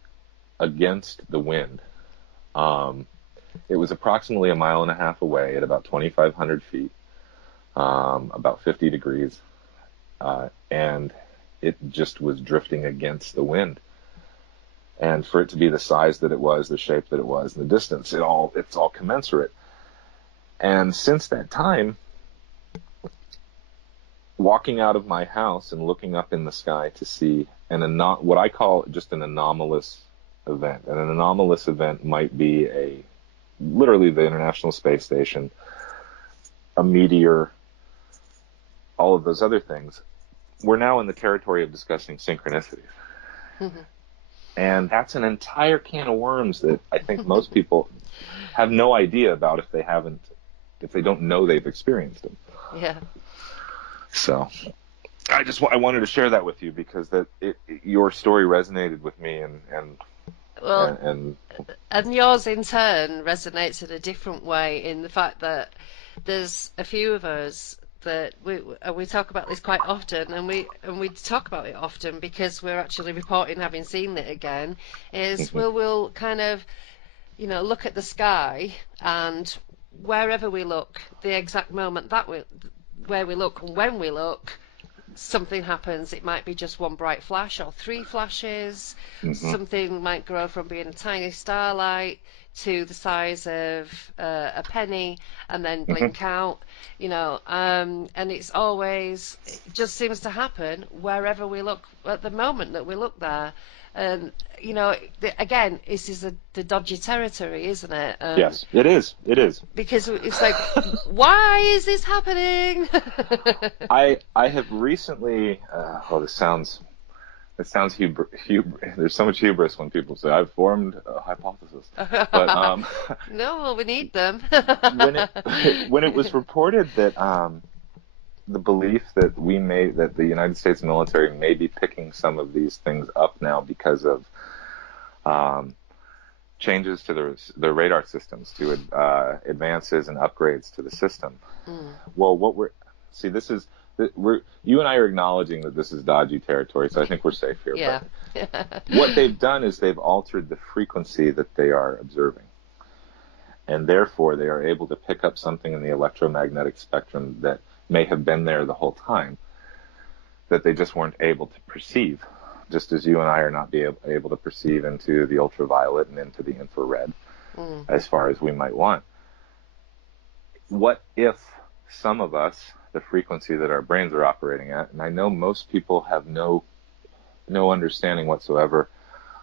against the wind. It was approximately 1.5 miles away at about 2,500 feet, about 50 degrees, and it just was drifting against the wind. And for it to be the size that it was, the shape that it was, and the distance, it's all commensurate. And since that time, walking out of my house and looking up in the sky to see what I call just an anomalous event. And an anomalous event might be literally the International Space Station, a meteor, all of those other things. We're now in the territory of discussing synchronicities. Mm-hmm. And that's an entire can of worms that I think most people have no idea about if they don't know they've experienced them. Yeah. So I wanted to share that with you, because your story resonated with me, and yours in turn resonates in a different way, in the fact that there's a few of us that we talk about this quite often, and we talk about it often because we're actually reporting having seen it again, is we'll kind of look at the sky, and wherever we look, the exact moment where we look and when we look, something happens. It might be just one bright flash or 3 flashes. Something might grow from being a tiny starlight to the size of a penny and then blink out, and it just seems to happen wherever we look at the moment that we look there. And again, this is the dodgy territory, isn't it? Yes, it is. Because it's like, why is this happening? I have recently. It sounds there's so much hubris when people say I've formed a hypothesis. But no, we need them. when it was reported that the belief that the United States military may be picking some of these things up now because of um, changes to the radar systems, to advances and upgrades to the system. Well, this is you and I are acknowledging that this is dodgy territory, so I think we're safe here. Yeah. But what they've done is they've altered the frequency that they are observing, and therefore they are able to pick up something in the electromagnetic spectrum that may have been there the whole time, that they just weren't able to perceive, just as you and I are not able to perceive into the ultraviolet and into the infrared as far as we might want. What if some of us, the frequency that our brains are operating at, and I know most people have no understanding whatsoever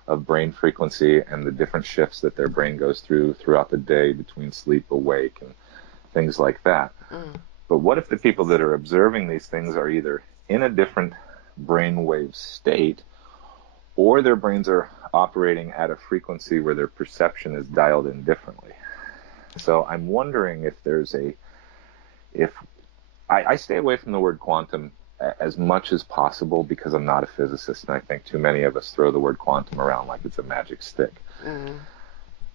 of brain frequency and the different shifts that their brain goes through throughout the day between sleep, awake, and things like that. But what if the people that are observing these things are either in a different brainwave state, or their brains are operating at a frequency where their perception is dialed in differently? So I'm wondering if I stay away from the word quantum as much as possible, because I'm not a physicist, and I think too many of us throw the word quantum around like it's a magic stick.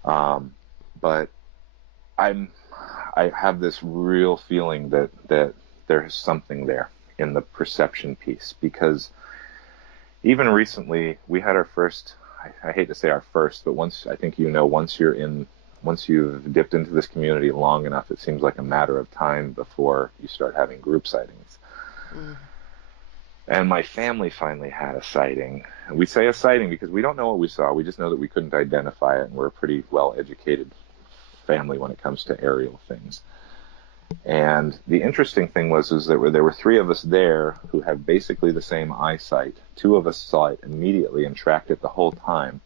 But I have this real feeling that there's something there in the perception piece, because even recently we had our first, I hate to say our first, but once you've dipped into this community long enough, it seems like a matter of time before you start having group sightings. And my family finally had a sighting. And we say a sighting because we don't know what we saw. We just know that we couldn't identify it, and we're a pretty well-educated family when it comes to aerial things. And the interesting thing was that there were three of us there who had basically the same eyesight. Two of us saw it immediately and tracked it the whole time.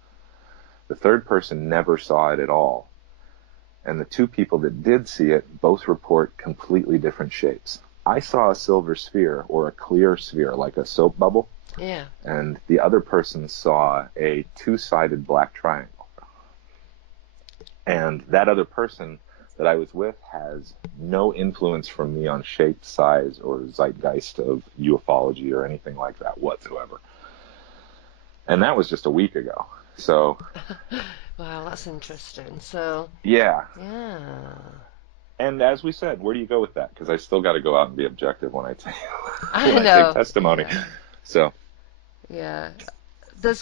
The third person never saw it at all. And the two people that did see it both report completely different shapes. I saw a silver sphere, or a clear sphere, like a soap bubble. Yeah. And the other person saw a two-sided black triangle. And that other person that I was with has no influence from me on shape, size, or zeitgeist of ufology or anything like that whatsoever. And that was just a week ago. So... Wow, that's interesting. So... Yeah. Yeah. And as we said, where do you go with that? Because I still got to go out and be objective when I take I know. testimony. Yeah. So. Yeah. The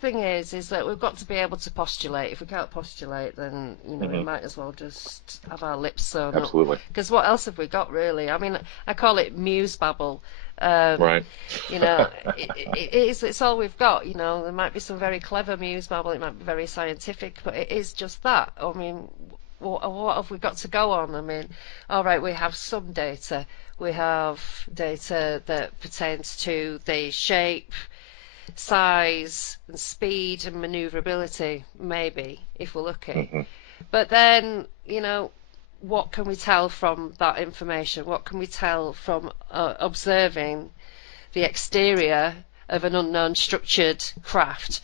thing is that we've got to be able to postulate. If we can't postulate, then we might as well just have our lips sewn up. Absolutely. Because what else have we got, really? I mean, I call it muse babble. Right. It's all we've got. There might be some very clever muse babble. It might be very scientific, but it is just that. I mean, what have we got to go on? I mean, all right, we have some data. We have data that pertains to the shape, size, and speed and maneuverability, maybe, if we're lucky. But then, what can we tell from that information? What can we tell from observing the exterior of an unknown structured craft?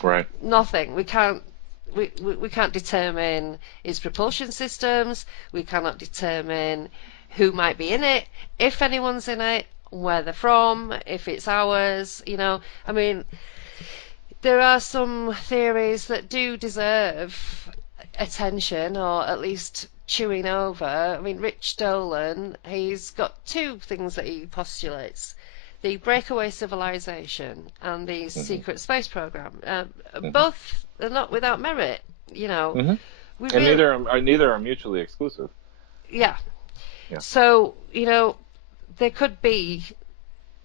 Right. Nothing. We can't determine its propulsion systems. We cannot determine who might be in it, if anyone's in it, where they're from, if it's ours. I mean, there are some theories that do deserve attention, or at least chewing over. I mean, Rich Dolan, he's got two things that he postulates: the breakaway civilization and the secret space program. Both are not without merit, And neither are mutually exclusive. Yeah. So, there could be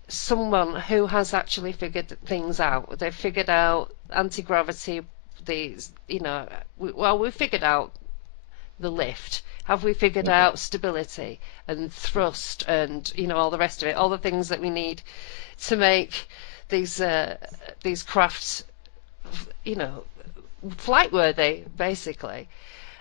someone who has actually figured things out. They've figured out anti-gravity. We figured out the lift. Have we figured out stability and thrust and all the rest of it? All the things that we need to make these crafts, flight worthy, basically.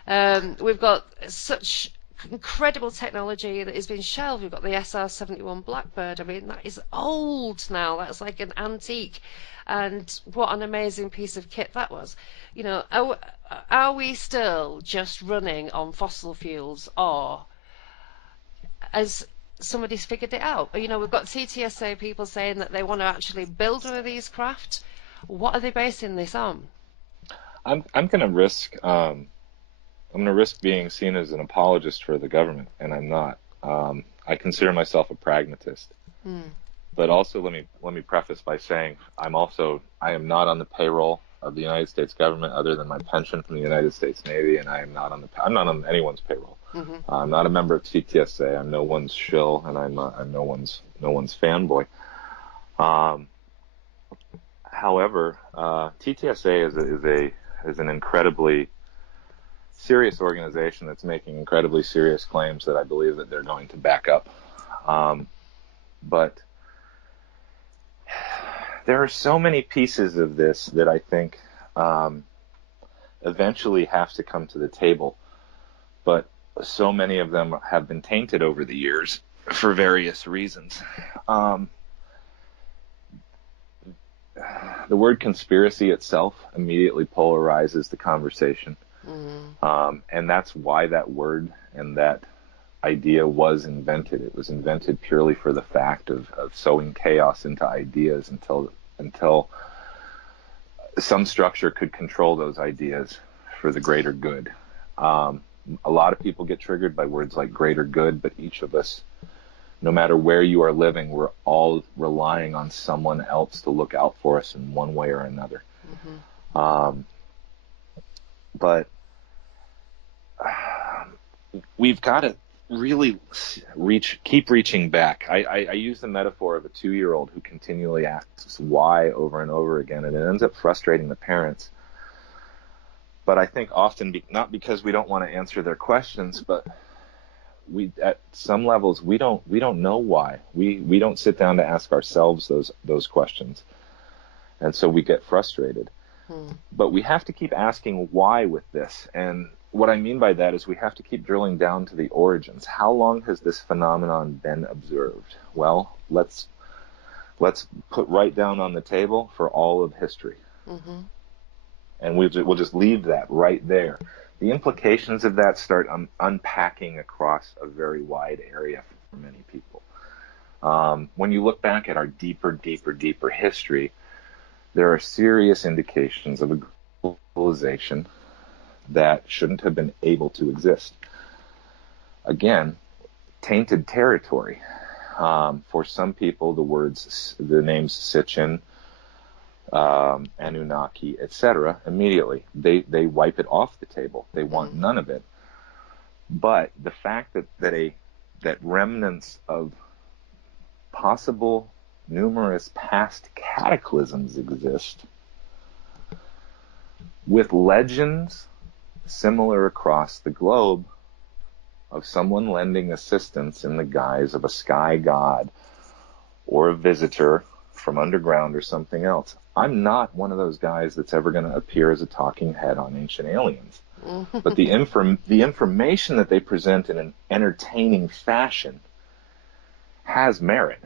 We've got such incredible technology that has been shelved. We've got the SR-71 Blackbird. I mean, that is old now. That's like an antique. And what an amazing piece of kit that was. Are we still just running on fossil fuels, or has somebody's figured it out? We've got TTSA people saying that they want to actually build one of these craft. What are they basing this on? I'm going to risk being seen as an apologist for the government, and I'm not. I consider myself a pragmatist. Mm. But also, let me preface by saying I am not on the payroll of the United States government, other than my pension from the United States Navy, and I'm not on anyone's payroll. Mm-hmm. I'm not a member of TTSA. I'm no one's shill, and I'm no one's fanboy. However, TTSA is an incredibly serious organization that's making incredibly serious claims that I believe that they're going to back up. But there are so many pieces of this that I think eventually have to come to the table, but so many of them have been tainted over the years for various reasons. The word conspiracy itself immediately polarizes the conversation. And that's why that word and that idea was invented. It was invented purely for the fact of sowing chaos into ideas until some structure could control those ideas for the greater good. A lot of people get triggered by words like greater good, but each of us, no matter where you are living, we're all relying on someone else to look out for us in one way or another. But we've got to really keep reaching back. I use the metaphor of a 2-year-old who continually asks why over and over again, and it ends up frustrating the parents. But I think often, not because we don't want to answer their questions, but at some levels we don't know why. We don't sit down to ask ourselves those questions, and so we get frustrated. But we have to keep asking why with this. And what I mean by that is we have to keep drilling down to the origins. How long has this phenomenon been observed? Well, let's put right down on the table for all of history. And we'll just leave that right there. The implications of that start unpacking across a very wide area for many people. When you look back at our deeper history, there are serious indications of a globalization that shouldn't have been able to exist. Again, tainted territory. For some people, the names Sitchin, Anunnaki, etc., immediately they wipe it off the table. They want none of it. But the fact that remnants of possible numerous past cataclysms exist, with legends similar across the globe of someone lending assistance in the guise of a sky god or a visitor from underground or something else. I'm not one of those guys that's ever going to appear as a talking head on Ancient Aliens. But the information that they present in an entertaining fashion has merit.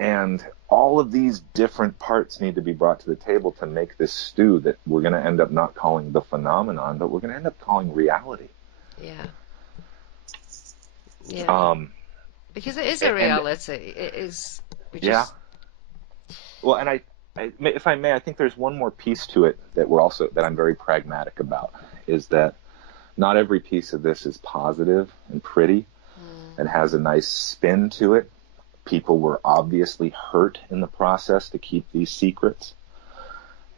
And all of these different parts need to be brought to the table to make this stew that we're going to end up not calling the phenomenon, but we're going to end up calling reality. Yeah. Because it is a reality. It is. Well, and I, if I may, I think there's one more piece to it that I'm very pragmatic about, is that not every piece of this is positive and pretty and has a nice spin to it. People were obviously hurt in the process to keep these secrets.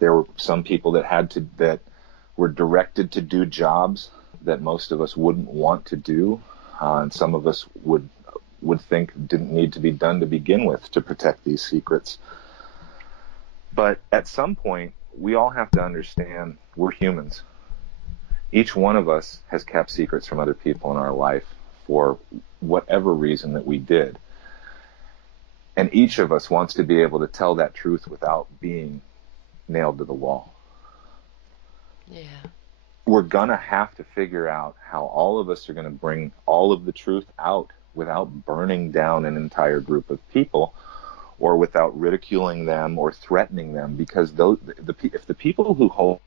There were some people that were directed to do jobs that most of us wouldn't want to do, and some of us would think didn't need to be done to begin with to protect these secrets. But at some point, we all have to understand we're humans. Each one of us has kept secrets from other people in our life for whatever reason that we did. And each of us wants to be able to tell that truth without being nailed to the wall. Yeah. We're going to have to figure out how all of us are going to bring all of the truth out without burning down an entire group of people or without ridiculing them or threatening them, because if the people who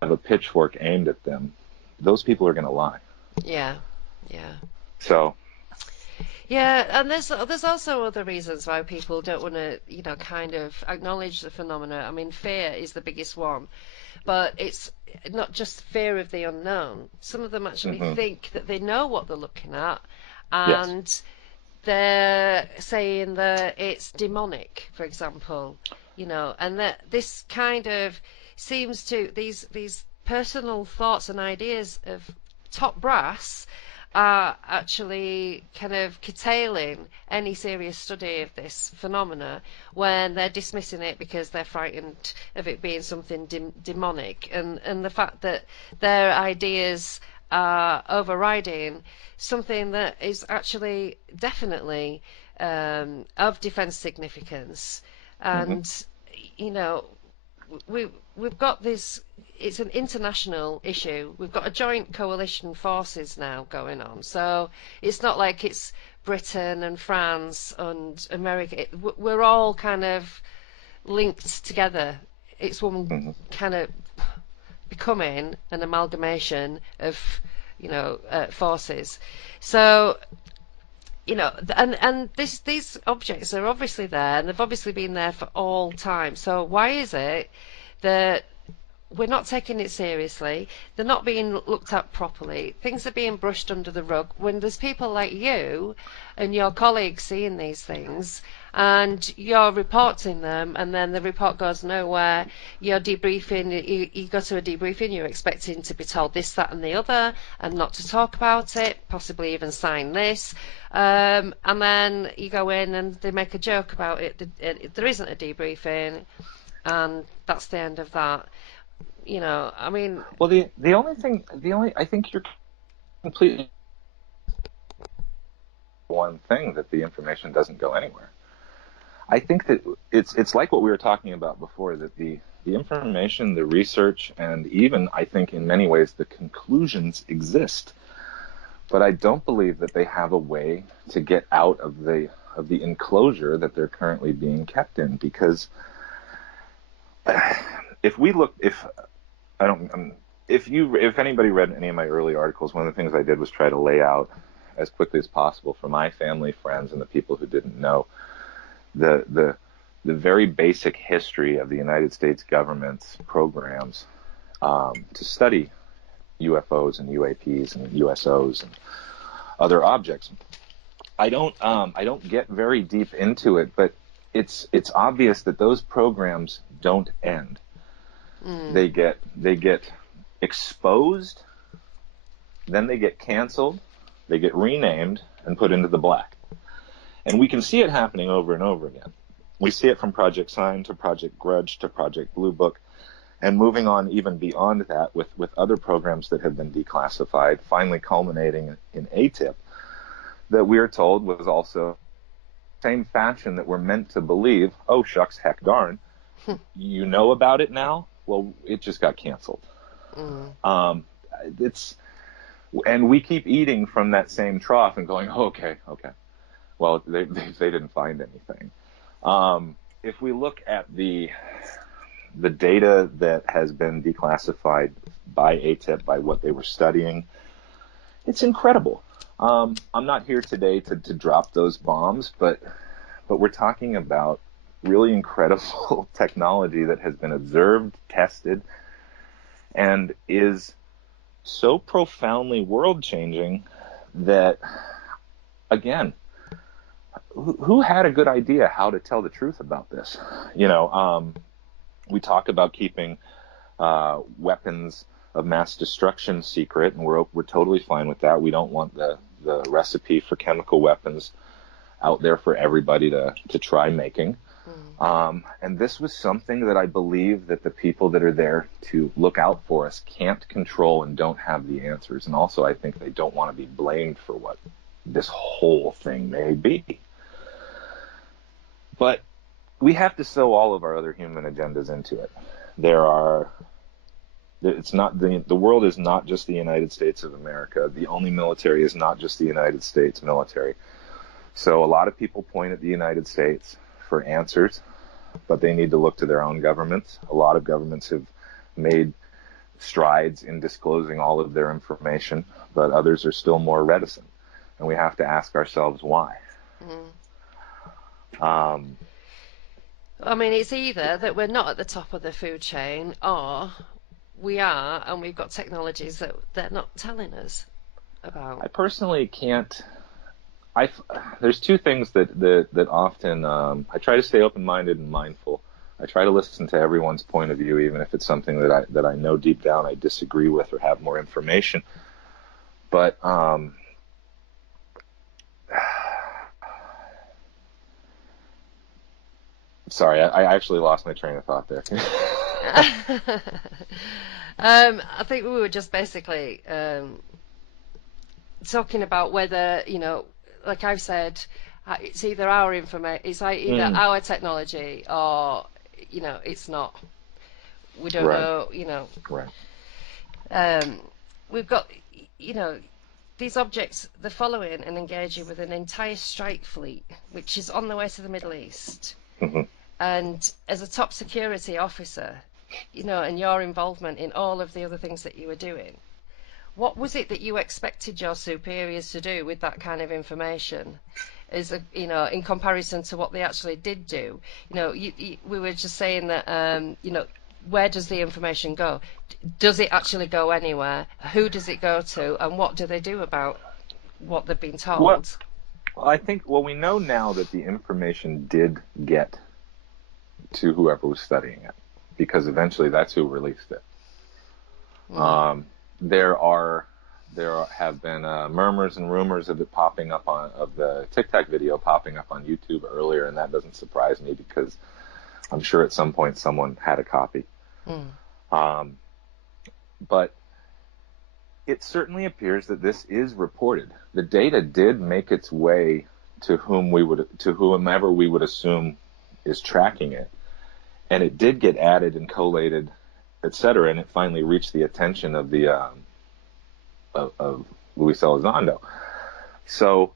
have a pitchfork aimed at them, those people are going to lie. Yeah, yeah. So... Yeah, and there's also other reasons why people don't want to, kind of acknowledge the phenomena. I mean, fear is the biggest one, but it's not just fear of the unknown. Some of them actually Hmm. think that they know what they're looking at, Yes. and they're saying that it's demonic, for example, and that this kind of seems to these personal thoughts and ideas of top brass are actually kind of curtailing any serious study of this phenomena when they're dismissing it because they're frightened of it being something demonic, and the fact that their ideas are overriding something that is actually definitely of defence significance. Hmm. And you know we've got this. It's an international issue. We've got a joint coalition forces now going on, so it's not like it's Britain and France and America. We're all kind of linked together. It's one Hmm. kind of becoming an amalgamation of forces. So and these objects are obviously there, and they've obviously been there for all time. So why is it that we're not taking it seriously? They're not being looked at properly. Things are being brushed under the rug when there's people like you and your colleagues seeing these things, and you're reporting them, and then the report goes nowhere. You're debriefing, you go to a debriefing, you're expecting to be told this, that, and the other, and not to talk about it, possibly even sign this. And then you go in and they make a joke about it. There isn't a debriefing, and that's the end of that. I mean, Well, the only I think you're completely one thing that the information doesn't go anywhere. I think that it's like what we were talking about before, that the information, the research, and even I think in many ways the conclusions exist, but I don't believe that they have a way to get out of the enclosure that they're currently being kept in. Because if we look, if I don't, if anybody read any of my early articles, one of the things I did was try to lay out as quickly as possible for my family, friends, and the people who didn't know the the the very basic history of the United States government's programs to study UFOs and UAPs and USOs and other objects. I don't get very deep into it, but it's obvious that those programs don't end. mm, They get exposed, then they get canceled, they get renamed and put into the black. And we can see it happening over and over again. We see it from Project Sign to Project Grudge to Project Blue Book, and moving on even beyond that with other programs that have been declassified, finally culminating in ATIP, that we're told was also the same fashion that we're meant to believe, oh, shucks, heck darn, you know about it now? Well, it just got canceled. mm. Um, and we keep eating from that same trough and going, oh, okay. Well, they didn't find anything. If we look at the data that has been declassified by ATIP, by what they were studying, it's incredible. I'm not here today to drop those bombs, but we're talking about really incredible technology that has been observed, tested, and is so profoundly world-changing that, again, who had a good idea how to tell the truth about this? We talk about keeping weapons of mass destruction secret, and we're totally fine with that. We don't want the recipe for chemical weapons out there for everybody to try making. And this was something that I believe that the people that are there to look out for us can't control and don't have the answers. And also, I think they don't want to be blamed for what this whole thing may be. But we have to sew all of our other human agendas into it. It's not the world is not just the United States of America. The only military is not just the United States military. So a lot of people point at the United States for answers, but they need to look to their own governments. A lot of governments have made strides in disclosing all of their information, but others are still more reticent. and we have to ask ourselves why. I mean, it's either that we're not at the top of the food chain, or we are, and we've got technologies that they're not telling us about. I personally can't. There's two things that often I try to stay open-minded and mindful. I try to listen to everyone's point of view, even if it's something that I know deep down I disagree with or have more information. But sorry, I actually lost my train of thought there. I think we were just basically talking about whether, like I've said, it's either our information, it's either our technology, or it's not. We don't know. Right. We've got these objects. They're following and engaging with an entire strike fleet, which is on the way to the Middle East. And as a top security officer, and your involvement in all of the other things that you were doing, what was it that you expected your superiors to do with that kind of information, in comparison to what they actually did do? We were just saying that, where does the information go? Does it actually go anywhere? Who does it go to? And what do they do about what they've been told? Well, I think, we know now that the information did get to whoever was studying it, because eventually that's who released it. There have been murmurs and rumors of it popping up of the Tic Tac video popping up on YouTube earlier, and that doesn't surprise me because I'm sure at some point someone had a copy. But it certainly appears that this is reported. The data did make its way to whomever we would assume is tracking it, and it did get added and collated, etc., and it finally reached the attention of the of Luis Elizondo. So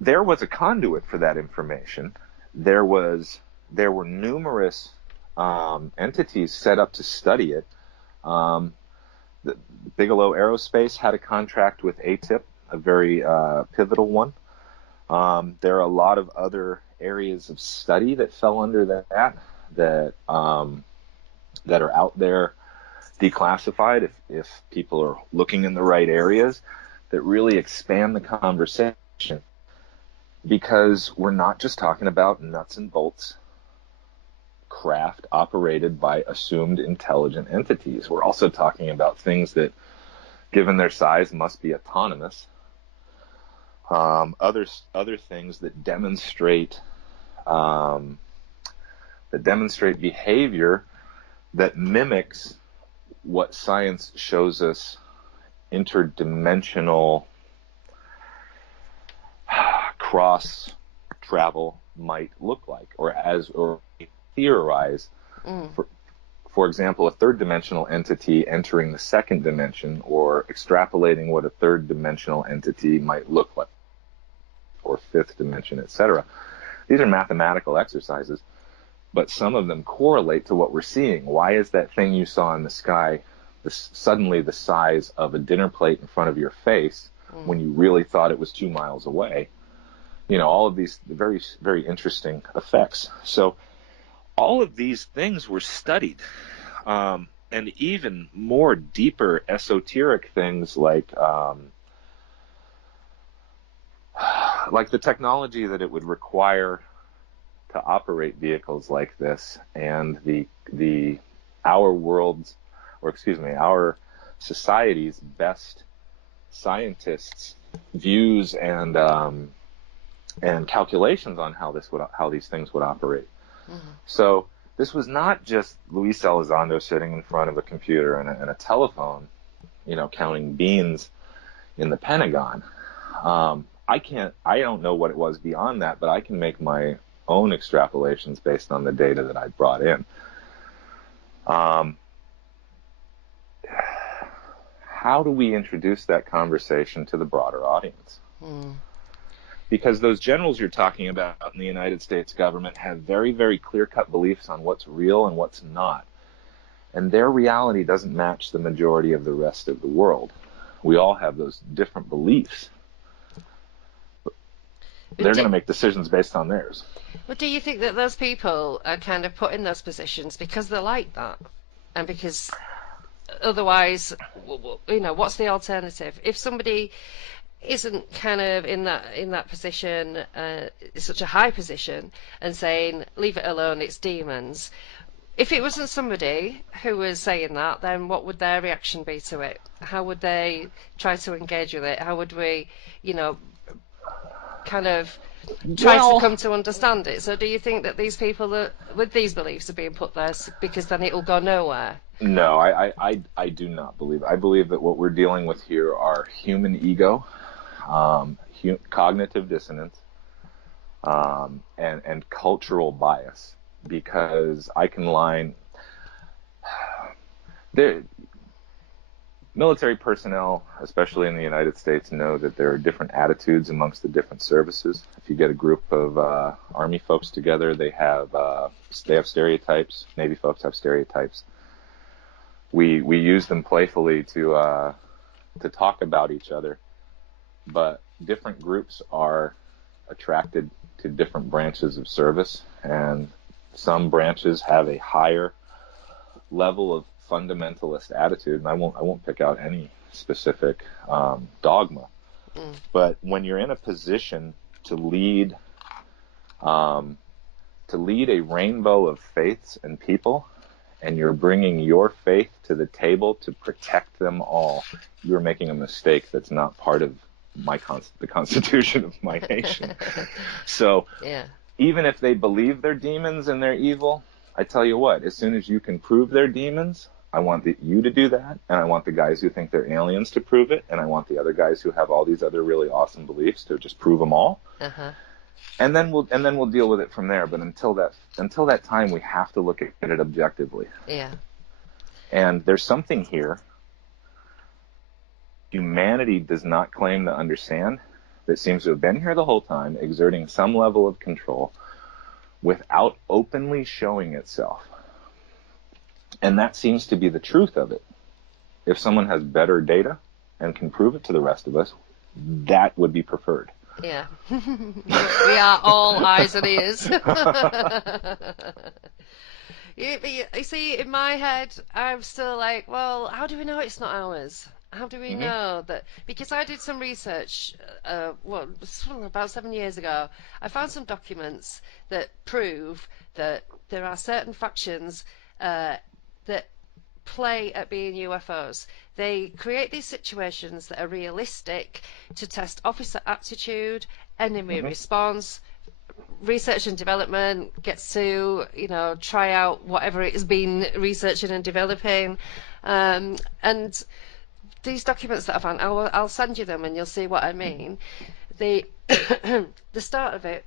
there was a conduit for that information. There were numerous entities set up to study it. The Bigelow Aerospace had a contract with ATIP, a very pivotal one. There are a lot of other areas of study that fell under that are out there declassified if people are looking in the right areas, that really expand the conversation, because we're not just talking about nuts and bolts craft operated by assumed intelligent entities. We're also talking about things that, given their size, must be autonomous. Other things that demonstrate behavior that mimics what science shows us interdimensional cross travel might look like, or theorize. For example, a third dimensional entity entering the second dimension, or extrapolating what a third dimensional entity might look like, or fifth dimension, etc. These are mathematical exercises, but some of them correlate to what we're seeing. Why is that thing you saw in the sky suddenly the size of a dinner plate in front of your face when you really thought it was 2 miles away? All of these very, very interesting effects. So all of these things were studied, and even more deeper esoteric things like the technology that it would require to operate vehicles like this, and our society's best scientists' views and calculations on how these things would operate. So this was not just Luis Elizondo sitting in front of a computer and a telephone, counting beans in the Pentagon. I don't know what it was beyond that, but I can make my own extrapolations based on the data that I brought in. How do we introduce that conversation to the broader audience? Because those generals you're talking about in the United States government have very, very clear-cut beliefs on what's real and what's not. And their reality doesn't match the majority of the rest of the world. We all have those different beliefs. they're going to make decisions based on theirs. But do you think that those people are kind of put in those positions because they're like that, and because otherwise, what's the alternative? If somebody isn't kind of in that position, such a high position, and saying leave it alone, it's demons. If it wasn't somebody who was saying that, then what would their reaction be to it? How would they try to engage with it? How would we, kind of try to come to understand it? So do you think that these people that, with these beliefs are being put there because then it'll go nowhere? No, I do not believe. I believe that what we're dealing with here are human ego, cognitive dissonance, and cultural bias. Because I can line military personnel, especially in the United States, know that there are different attitudes amongst the different services. If you get a group of Army folks together, they have stereotypes. Navy folks have stereotypes. We use them playfully to talk about each other, but different groups are attracted to different branches of service, and some branches have a higher level of fundamentalist attitude, and I won't pick out any specific dogma. But when you're in a position to lead a rainbow of faiths and people, and you're bringing your faith to the table to protect them all, you're making a mistake that's not part of the Constitution of my nation. So. Yeah. Even if they believe they're demons and they're evil, I tell you what, as soon as you can prove they're demons, I want you to do that, and I want the guys who think they're aliens to prove it, and I want the other guys who have all these other really awesome beliefs to just prove them all. Uh-huh. And then we'll deal with it from there. But until that time, we have to look at it objectively. Yeah. And there's something here humanity does not claim to understand, that seems to have been here the whole time, exerting some level of control without openly showing itself. And that seems to be the truth of it. If someone has better data and can prove it to the rest of us, that would be preferred. Yeah. We are all eyes and ears. You see, in my head, I'm still like, well, how do we know it's not ours? How do we know that? Because I did some research, about 7 years ago. I found some documents that prove that there are certain factions that play at being UFOs. They create these situations that are realistic to test officer aptitude, enemy response, research and development, gets to, try out whatever it has been researching and developing. And these documents that I found, I'll send you them and you'll see what I mean. The start of it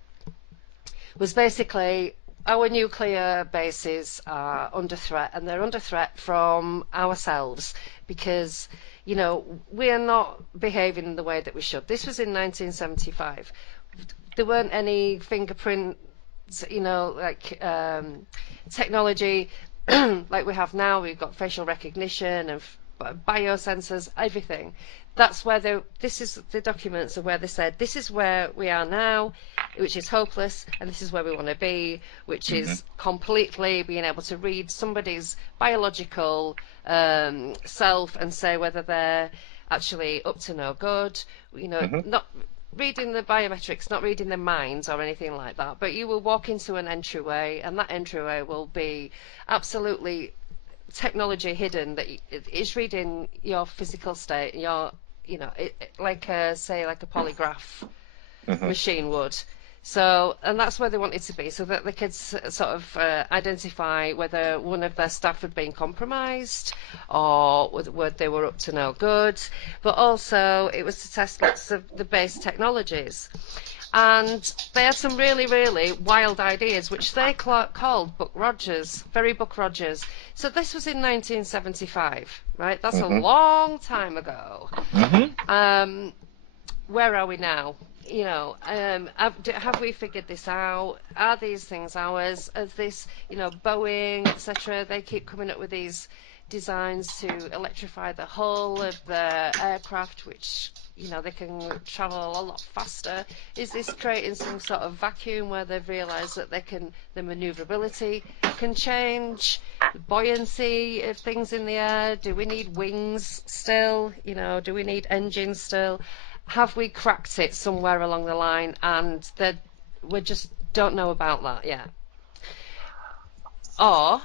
was basically our nuclear bases are under threat, and they're under threat from ourselves because, we are not behaving the way that we should. This was in 1975. There weren't any fingerprints, technology like we have now. We've got facial recognition and biosensors, everything. That's where this is the documents of where they said this is where we are now, which is hopeless, and this is where we want to be, which is completely being able to read somebody's biological self and say whether they're actually up to no good. Not reading the biometrics, not reading their minds or anything like that, but you will walk into an entryway, and that entryway will be absolutely technology hidden that is reading your physical state, your, like a polygraph machine would. So, and that's where they wanted to be, so that they could sort of identify whether one of their staff had been compromised or whether they were up to no good. But also, it was to test lots of the base technologies. And they had some really, really wild ideas, which they called Buck Rogers, very Buck Rogers. So this was in 1975, right? That's a long time ago. Where are we now? Have we figured this out? Are these things ours? Is this, Boeing, etc.? They keep coming up with these designs to electrify the hull of the aircraft, which, you know, they can travel a lot faster? Is this creating some sort of vacuum where they've realised that the manoeuvrability can change, the buoyancy of things in the air? Do we need wings still? You know, do we need engines still? Have we cracked it somewhere along the line, and that we just don't know about that yet? Or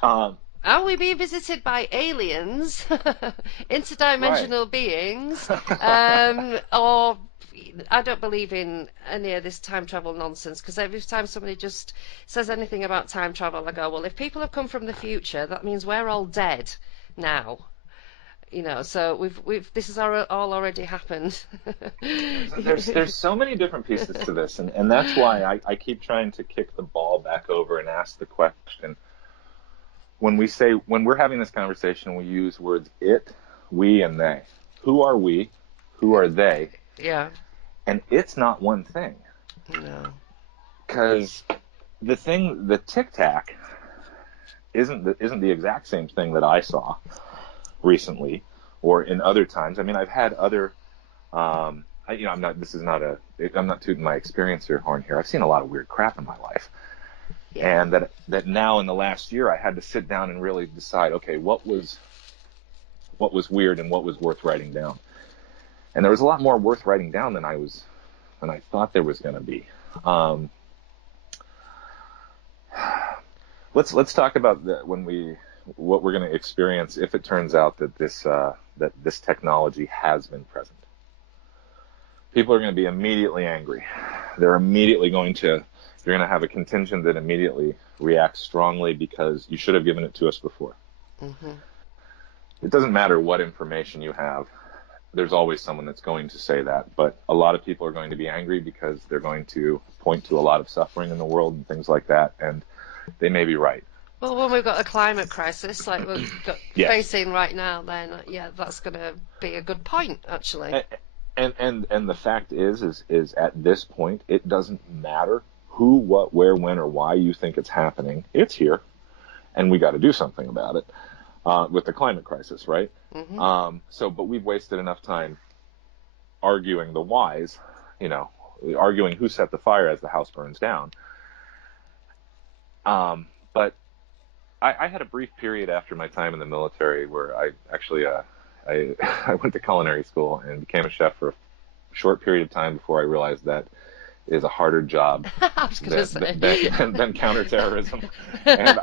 are we being visited by aliens, Right. interdimensional beings, or I don't believe in any of this time travel nonsense, because every time somebody just says anything about time travel, I go, well, if people have come from the future, that means we're all dead now. You know, so this has all already happened. There's so many different pieces to this, and that's why I keep trying to kick the ball back over and ask the question. When we're having this conversation, we use words it, we, and they. Who are we? Who are they? Yeah. And it's not one thing. No. Because the Tic Tac isn't the exact same thing that I saw recently or in other times. I mean, I've had other, I'm not tooting my experience horn here. I've seen a lot of weird crap in my life. Yeah. And that now in the last year, I had to sit down and really decide, okay, what was weird and what was worth writing down. And there was a lot more worth writing down than I thought there was going to be. Let's talk about what we're going to experience if it turns out that this technology has been present. People are going to be immediately angry. You're going to have a contingent that immediately reacts strongly because you should have given it to us before. Mm-hmm. It doesn't matter what information you have. There's always someone that's going to say that, but a lot of people are going to be angry because they're going to point to a lot of suffering in the world and things like that, and they may be right. Well, when we've got a climate crisis like we're Yes. facing right now, then yeah, that's going to be a good point, actually. And the fact is at this point, it doesn't matter who, what, where, when, or why you think it's happening. It's here, and we got to do something about it with the climate crisis, right? Mm-hmm. But we've wasted enough time arguing the whys, arguing who set the fire as the house burns down. But I had a brief period after my time in the military where I actually I went to culinary school and became a chef for a short period of time before I realized that is a harder job than counterterrorism. and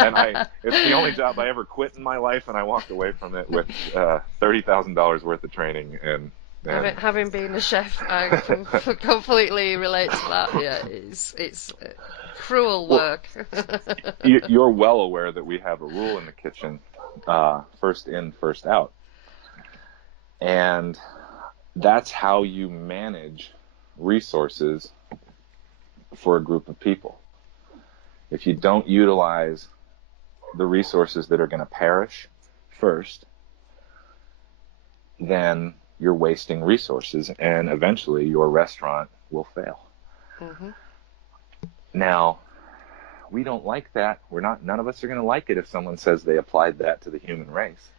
it's the only job I ever quit in my life, and I walked away from it with $30,000 worth of training. And having been a chef, I completely relate to that. Yeah, it's cruel work. You're well aware that we have a rule in the kitchen, first in, first out. And that's how you manage resources for a group of people. If you don't utilize the resources that are going to perish first, then you're wasting resources, and eventually your restaurant will fail. Mm-hmm. Now, we don't like that. None of us are going to like it if someone says they applied that to the human race.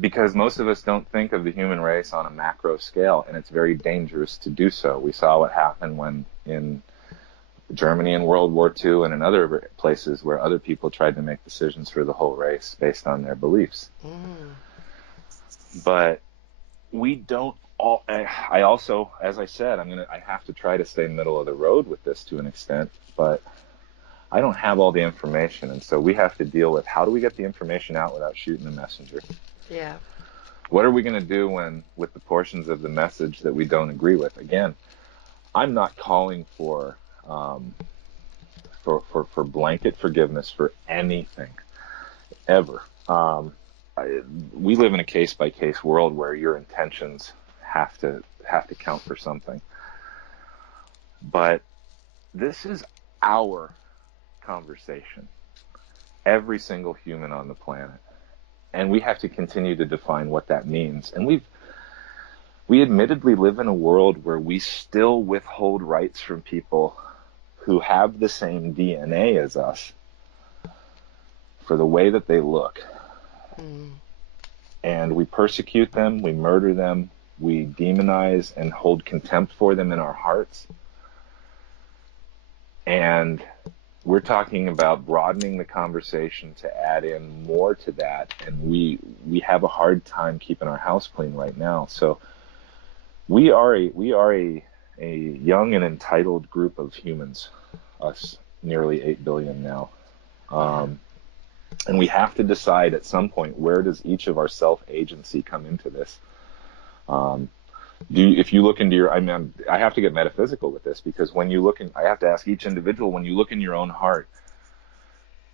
Because most of us don't think of the human race on a macro scale, and it's very dangerous to do so. We saw what happened when in Germany in World War II and in other places where other people tried to make decisions for the whole race based on their beliefs. Mm. But we don't all. I also, as I said, I have to try to stay middle of the road with this to an extent, but I don't have all the information, and so we have to deal with how do we get the information out without shooting the messenger. Yeah. What are we going to do with the portions of the message that we don't agree with? Again, I'm not calling for blanket forgiveness for anything ever. We live in a case-by-case world where your intentions have to count for something. But this is our conversation. Every single human on the planet. And we have to continue to define what that means. And we admittedly live in a world where we still withhold rights from people who have the same DNA as us for the way that they look, Mm. And we persecute them, we murder them, we demonize and hold contempt for them in our hearts. And we're talking about broadening the conversation to add in more to that, and we have a hard time keeping our house clean right now. So we are a young and entitled group of humans, us nearly 8 billion now. And we have to decide at some point, where does each of our self-agency come into this? If you look into your, I have to get metaphysical with this, because when you look in, I have to ask each individual, when you look in your own heart,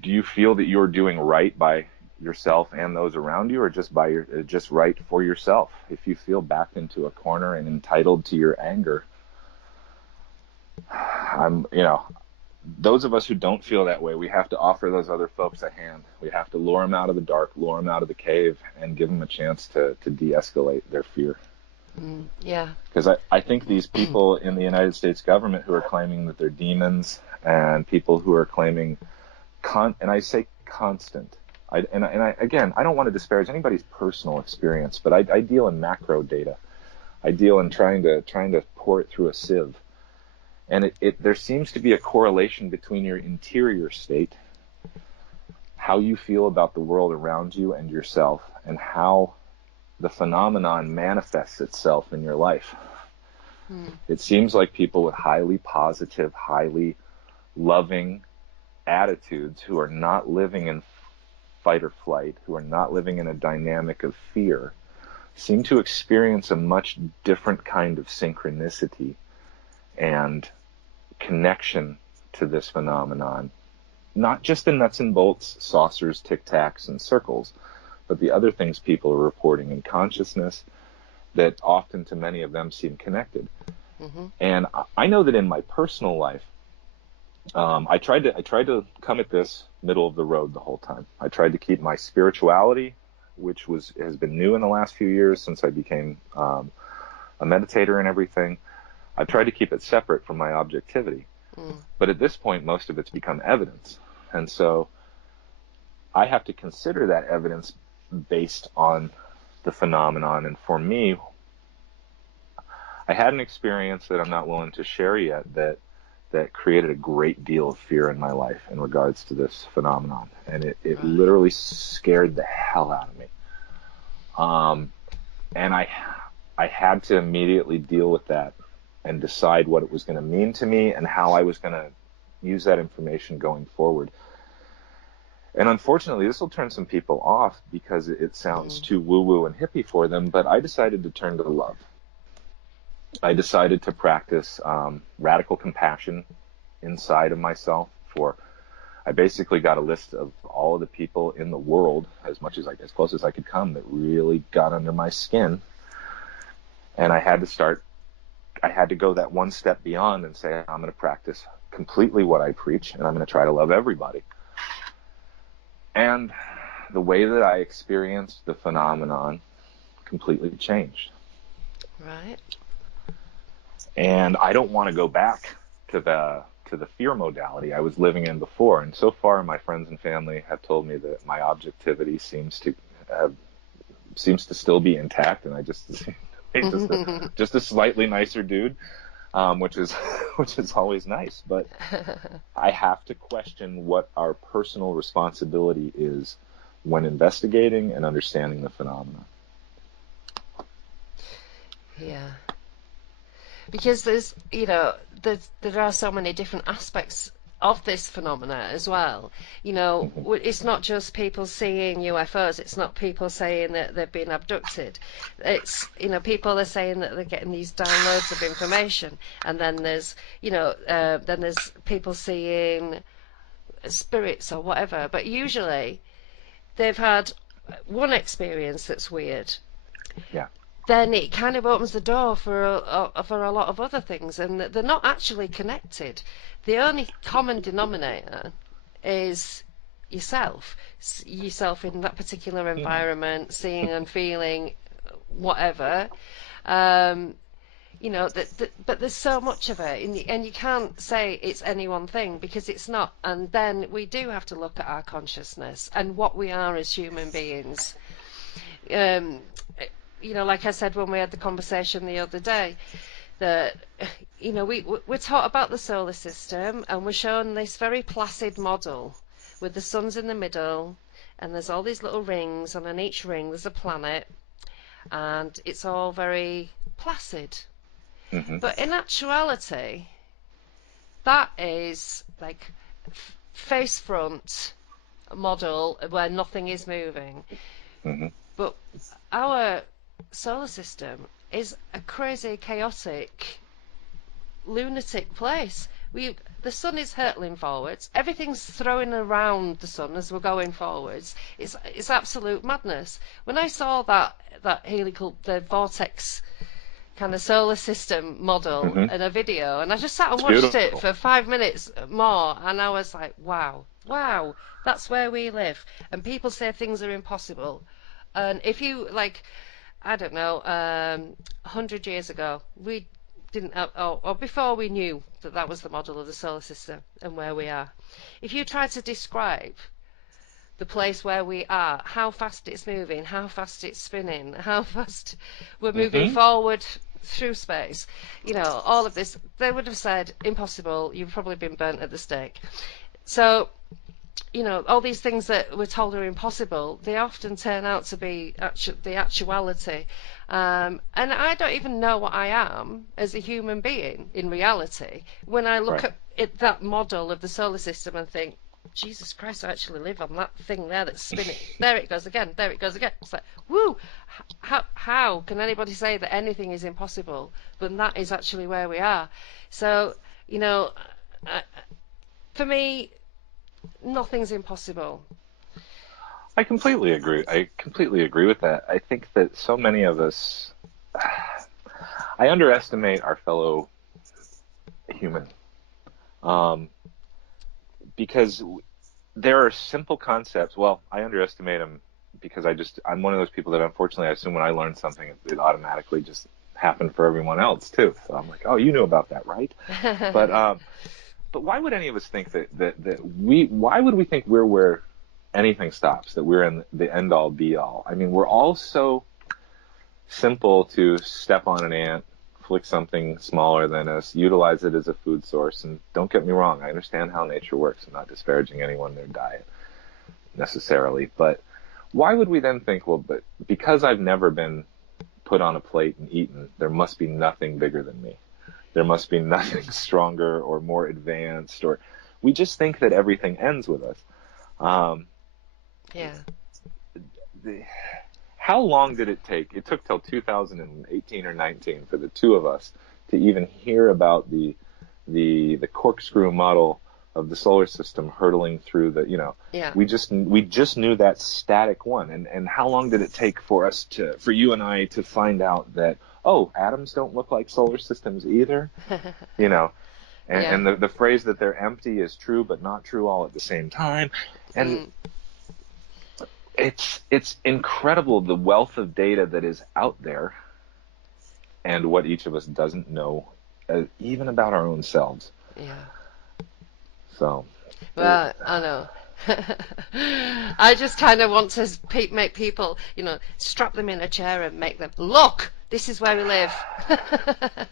do you feel that you're doing right by yourself and those around you, or just right for yourself? If you feel backed into a corner and entitled to your anger, those of us who don't feel that way, we have to offer those other folks a hand. We have to lure them out of the dark, lure them out of the cave, and give them a chance to de-escalate their fear. Yeah. Because I think these people in the United States government who are claiming that they're demons, and people who are claiming, and I say constant, again, I don't want to disparage anybody's personal experience, but I deal in macro data. I deal in trying to pour it through a sieve. And there seems to be a correlation between your interior state, how you feel about the world around you and yourself, and how the phenomenon manifests itself in your life. It seems like people with highly positive, highly loving attitudes, who are not living in fight or flight, who are not living in a dynamic of fear, seem to experience a much different kind of synchronicity and connection to this phenomenon. Not just the nuts and bolts, saucers, tic-tacs, and circles, but the other things people are reporting in consciousness that often to many of them seem connected. And I know that in my personal life, I tried to come at this middle of the road the whole time. I tried to keep my spirituality, which has been new in the last few years since I became a meditator and everything. I tried to keep it separate from my objectivity. But at this point, most of it's become evidence. And so I have to consider that evidence based on the phenomenon. And for me, I had an experience that I'm not willing to share yet that created a great deal of fear in my life in regards to this phenomenon. And it literally scared the hell out of me. And I had to immediately deal with that and decide what it was going to mean to me and how I was going to use that information going forward. And unfortunately, this will turn some people off because it sounds too woo-woo and hippie for them, but I decided to turn to love. I decided to practice radical compassion inside of myself. I basically got a list of all of the people in the world, as close as I could come, that really got under my skin. And I had to go that one step beyond and say, I'm going to practice completely what I preach, and I'm going to try to love everybody. And the way that I experienced the phenomenon completely changed. Right. And I don't want to go back to the fear modality I was living in before. And so far, my friends and family have told me that my objectivity seems to still be intact, and I just a slightly nicer dude, which is always nice. But I have to question what our personal responsibility is when investigating and understanding the phenomenon. Yeah. Because there are so many different aspects of this phenomena as well. It's not just people seeing UFOs. It's not people saying that they've been abducted. It's, people are saying that they're getting these downloads of information. And then there's people seeing spirits or whatever. But usually they've had one experience that's weird. Yeah. Then it kind of opens the door for a lot of other things, and they're not actually connected. The only common denominator is yourself in that particular environment, seeing and feeling whatever. You know, but there's so much of it, and you can't say it's any one thing because it's not. And then we do have to look at our consciousness and what we are as human beings. Um, you know, like I said when we had the conversation the other day, that you know we're taught about the solar system and we're shown this very placid model with the sun's in the middle and there's all these little rings and on each ring there's a planet and it's all very placid. Mm-hmm. But in actuality, that is like face front model where nothing is moving. Mm-hmm. But our solar system is a crazy, chaotic, lunatic place. The sun is hurtling forwards. Everything's throwing around the sun as we're going forwards. It's absolute madness. When I saw that helical, the vortex kind of solar system model Mm-hmm. in a video, and I just sat and It's watched it beautiful. for 5 minutes more, and I was like, wow, that's where we live. And people say things are impossible, and if you like, I don't know, 100 years ago, we didn't have, or before we knew that that was the model of the solar system and where we are. If you try to describe the place where we are, how fast it's moving, how fast it's spinning, how fast we're moving Mm-hmm. forward through space, you know, all of this, they would have said impossible. You've probably been burnt at the stake. So, you know, all these things that we're told are impossible, they often turn out to be the actuality. And I don't even know what I am as a human being in reality when I look Right. at that model of the solar system and think, Jesus Christ, I actually live on that thing there that's spinning. There it goes again. There it goes again. It's like, woo! How can anybody say that anything is impossible when that is actually where we are? So, you know, for me, nothing's impossible. I completely agree. I completely agree with that. I think that so many of us, I underestimate our fellow human, because there are simple concepts. Well, I underestimate them because I'm one of those people that unfortunately I assume when I learn something, it automatically just happened for everyone else too. So I'm like, oh, you knew about that, right? But why would any of us think why would we think we're where anything stops, that we're in the end all be all? I mean, we're all so simple to step on an ant, flick something smaller than us, utilize it as a food source. And don't get me wrong, I understand how nature works. I'm not disparaging anyone, their diet necessarily. But why would we then think, well, but because I've never been put on a plate and eaten, there must be nothing bigger than me. There must be nothing stronger or more advanced, or we just think that everything ends with us. Yeah. How long did it take? It took till 2018 or 19 for the two of us to even hear about the corkscrew model of the solar system hurtling through the, Yeah. we just knew that static one. And how long did it take for you and I to find out that, oh, atoms don't look like solar systems either, Yeah. and the phrase that they're empty is true but not true all at the same time. And it's incredible, the wealth of data that is out there and what each of us doesn't know, even about our own selves. Yeah. So. Well, I know. I just kind of want to make people, strap them in a chair and make them look. This is where we live.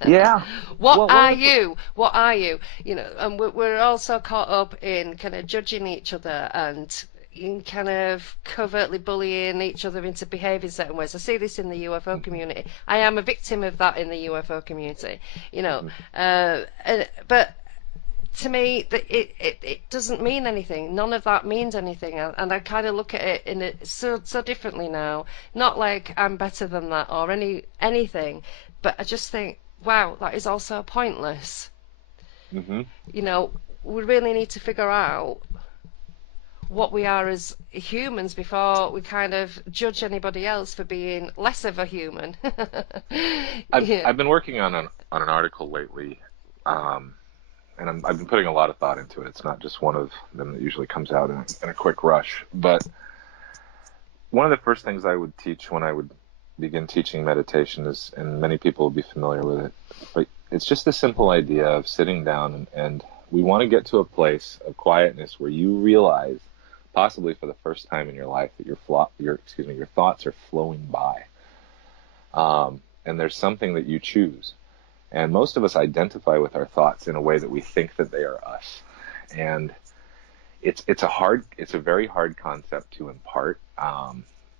Yeah. What are you? What are you? And we're also caught up in kind of judging each other and in kind of covertly bullying each other into behaving certain ways. I see this in the UFO community. I am a victim of that in the UFO community. But to me, it doesn't mean anything. None of that means anything, and I kind of look at it so differently now. Not like I'm better than that or anything, but I just think, wow, that is also pointless. Mm-hmm. We really need to figure out what we are as humans before we kind of judge anybody else for being less of a human. I've been working on an article lately. And I've been putting a lot of thought into it. It's not just one of them that usually comes out in a quick rush. But one of the first things I would teach when I would begin teaching meditation is, and many people will be familiar with it, but it's just a simple idea of sitting down and we want to get to a place of quietness where you realize, possibly for the first time in your life, that your thoughts are flowing by. And there's something that you choose. And most of us identify with our thoughts in a way that we think that they are us. And it's a very hard concept to impart.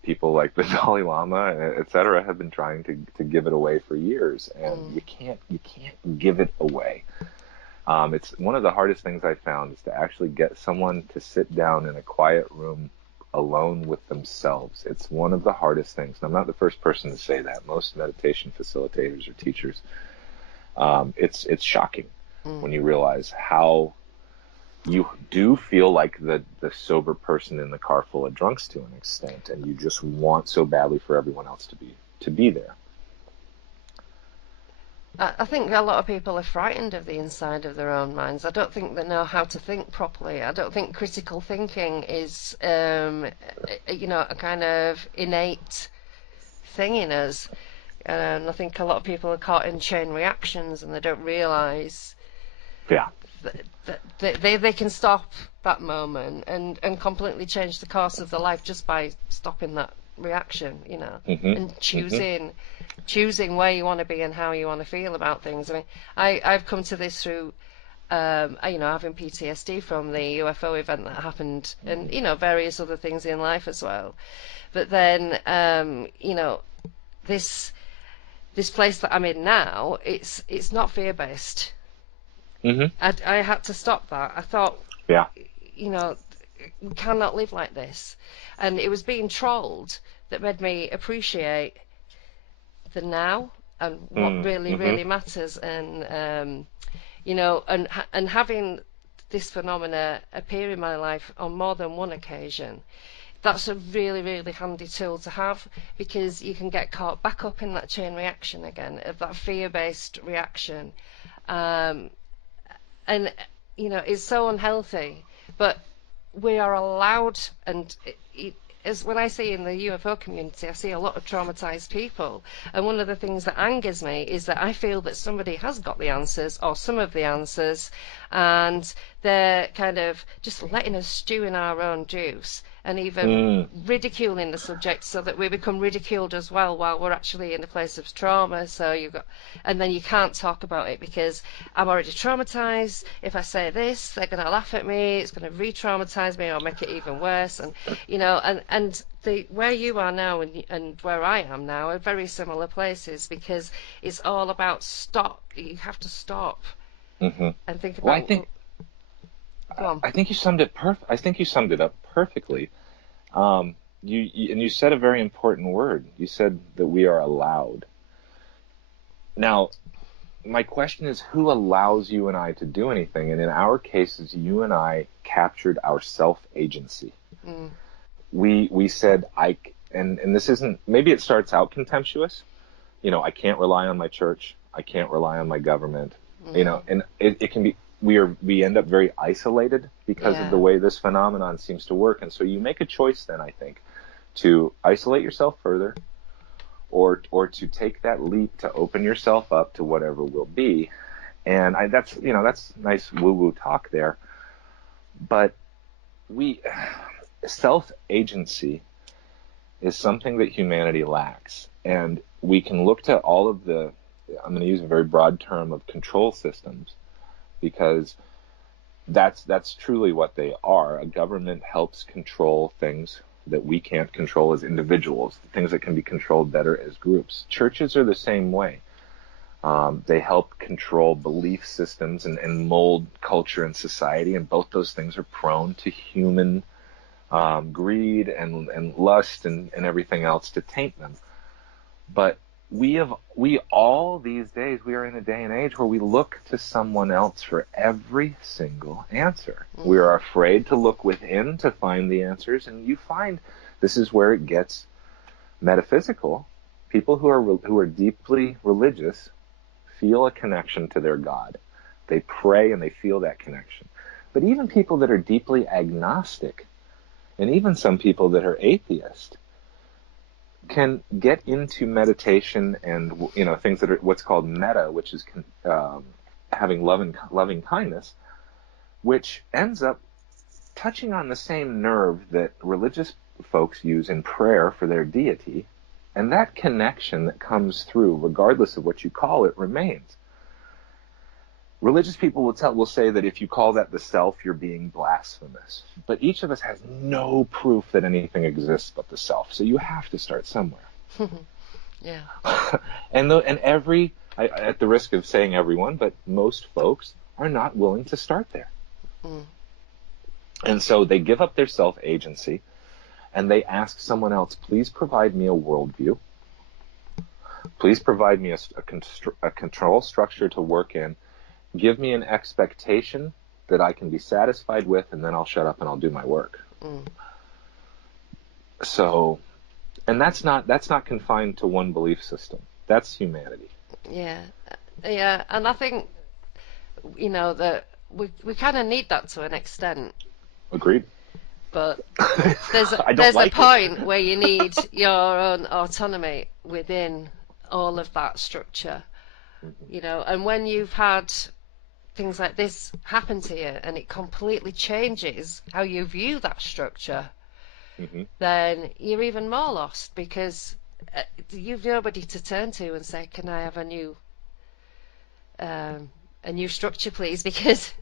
People like the Dalai Lama, et cetera, have been trying to give it away for years, and you can't give it away. It's one of the hardest things I found is to actually get someone to sit down in a quiet room alone with themselves. It's one of the hardest things. And I'm not the first person to say that. Most meditation facilitators or teachers, it's shocking when you realize how you do feel like the sober person in the car full of drunks to an extent, and you just want so badly for everyone else to be there. I think a lot of people are frightened of the inside of their own minds. I don't think they know how to think properly. I don't think critical thinking is, a kind of innate thing in us. And I think a lot of people are caught in chain reactions and they don't realise that they can stop that moment and completely change the course of their life just by stopping that reaction, and choosing where you want to be and how you want to feel about things. I mean, I've come to this through, having PTSD from the UFO event that happened, and various other things in life as well. But then, this place that I'm in now, it's not fear-based. I had to stop that. I thought, we cannot live like this. And it was being trolled that made me appreciate the now and what really matters. And, and having this phenomena appear in my life on more than one occasion, that's a really, really handy tool to have, because you can get caught back up in that chain reaction again, of that fear-based reaction. And, it's so unhealthy. But we are allowed, and as when I see in the UFO community, I see a lot of traumatized people. And one of the things that angers me is that I feel that somebody has got the answers, or some of the answers, and they're kind of just letting us stew in our own juice, and even ridiculing the subject so that we become ridiculed as well while we're actually in a place of trauma. So and then you can't talk about it because I'm already traumatized. If I say this, they're going to laugh at me. It's going to re-traumatize me or make it even worse. And and where you are now and where I am now are very similar places, because it's all about stop. You have to stop and think about. Well, I think you summed it I think you summed it up perfectly. You said a very important word. You said that we are allowed. Now, my question is, who allows you and I to do anything? And in our cases, you and I captured our self-agency. We said, and this isn't, maybe it starts out contemptuous. I can't rely on my church. I can't rely on my government. And it can be, we end up very isolated because of the way this phenomenon seems to work. And so you make a choice then, I think, to isolate yourself further, or to take that leap to open yourself up to whatever will be. And that's nice woo-woo talk there. But self-agency is something that humanity lacks. And we can look to all of I'm going to use a very broad term of control systems, because that's truly what they are. A government helps control things that we can't control as individuals, things that can be controlled better as groups. Churches are the same way. They help control belief systems and mold culture and society, and both those things are prone to human greed and lust and everything else to taint them. But we all these days, we are in a day and age where we look to someone else for every single answer. We are afraid to look within to find the answers, and you find this is where it gets metaphysical. People who are deeply religious feel a connection to their God. They pray and they feel that connection. But even people that are deeply agnostic, and even some people that are atheist, can get into meditation and things that are what's called metta, which is having loving kindness, which ends up touching on the same nerve that religious folks use in prayer for their deity, and that connection that comes through, regardless of what you call it, remains. Religious people will say that if you call that the self, you're being blasphemous. But each of us has no proof that anything exists but the self. So you have to start somewhere. Yeah. And at the risk of saying everyone, but most folks are not willing to start there. Mm. And so they give up their self-agency and they ask someone else, please provide me a worldview. Please provide me a control structure to work in. Give me an expectation that I can be satisfied with, and then I'll shut up and I'll do my work. Mm. So, and that's not confined to one belief system. That's humanity. Yeah, and I think that we kind of need that to an extent. Agreed. But there's a point where you need your own autonomy within all of that structure. Mm-hmm. And when you've had things like this happen to you and it completely changes how you view that structure, mm-hmm. then you're even more lost, because you've nobody to turn to and say, can I have a new structure, please, because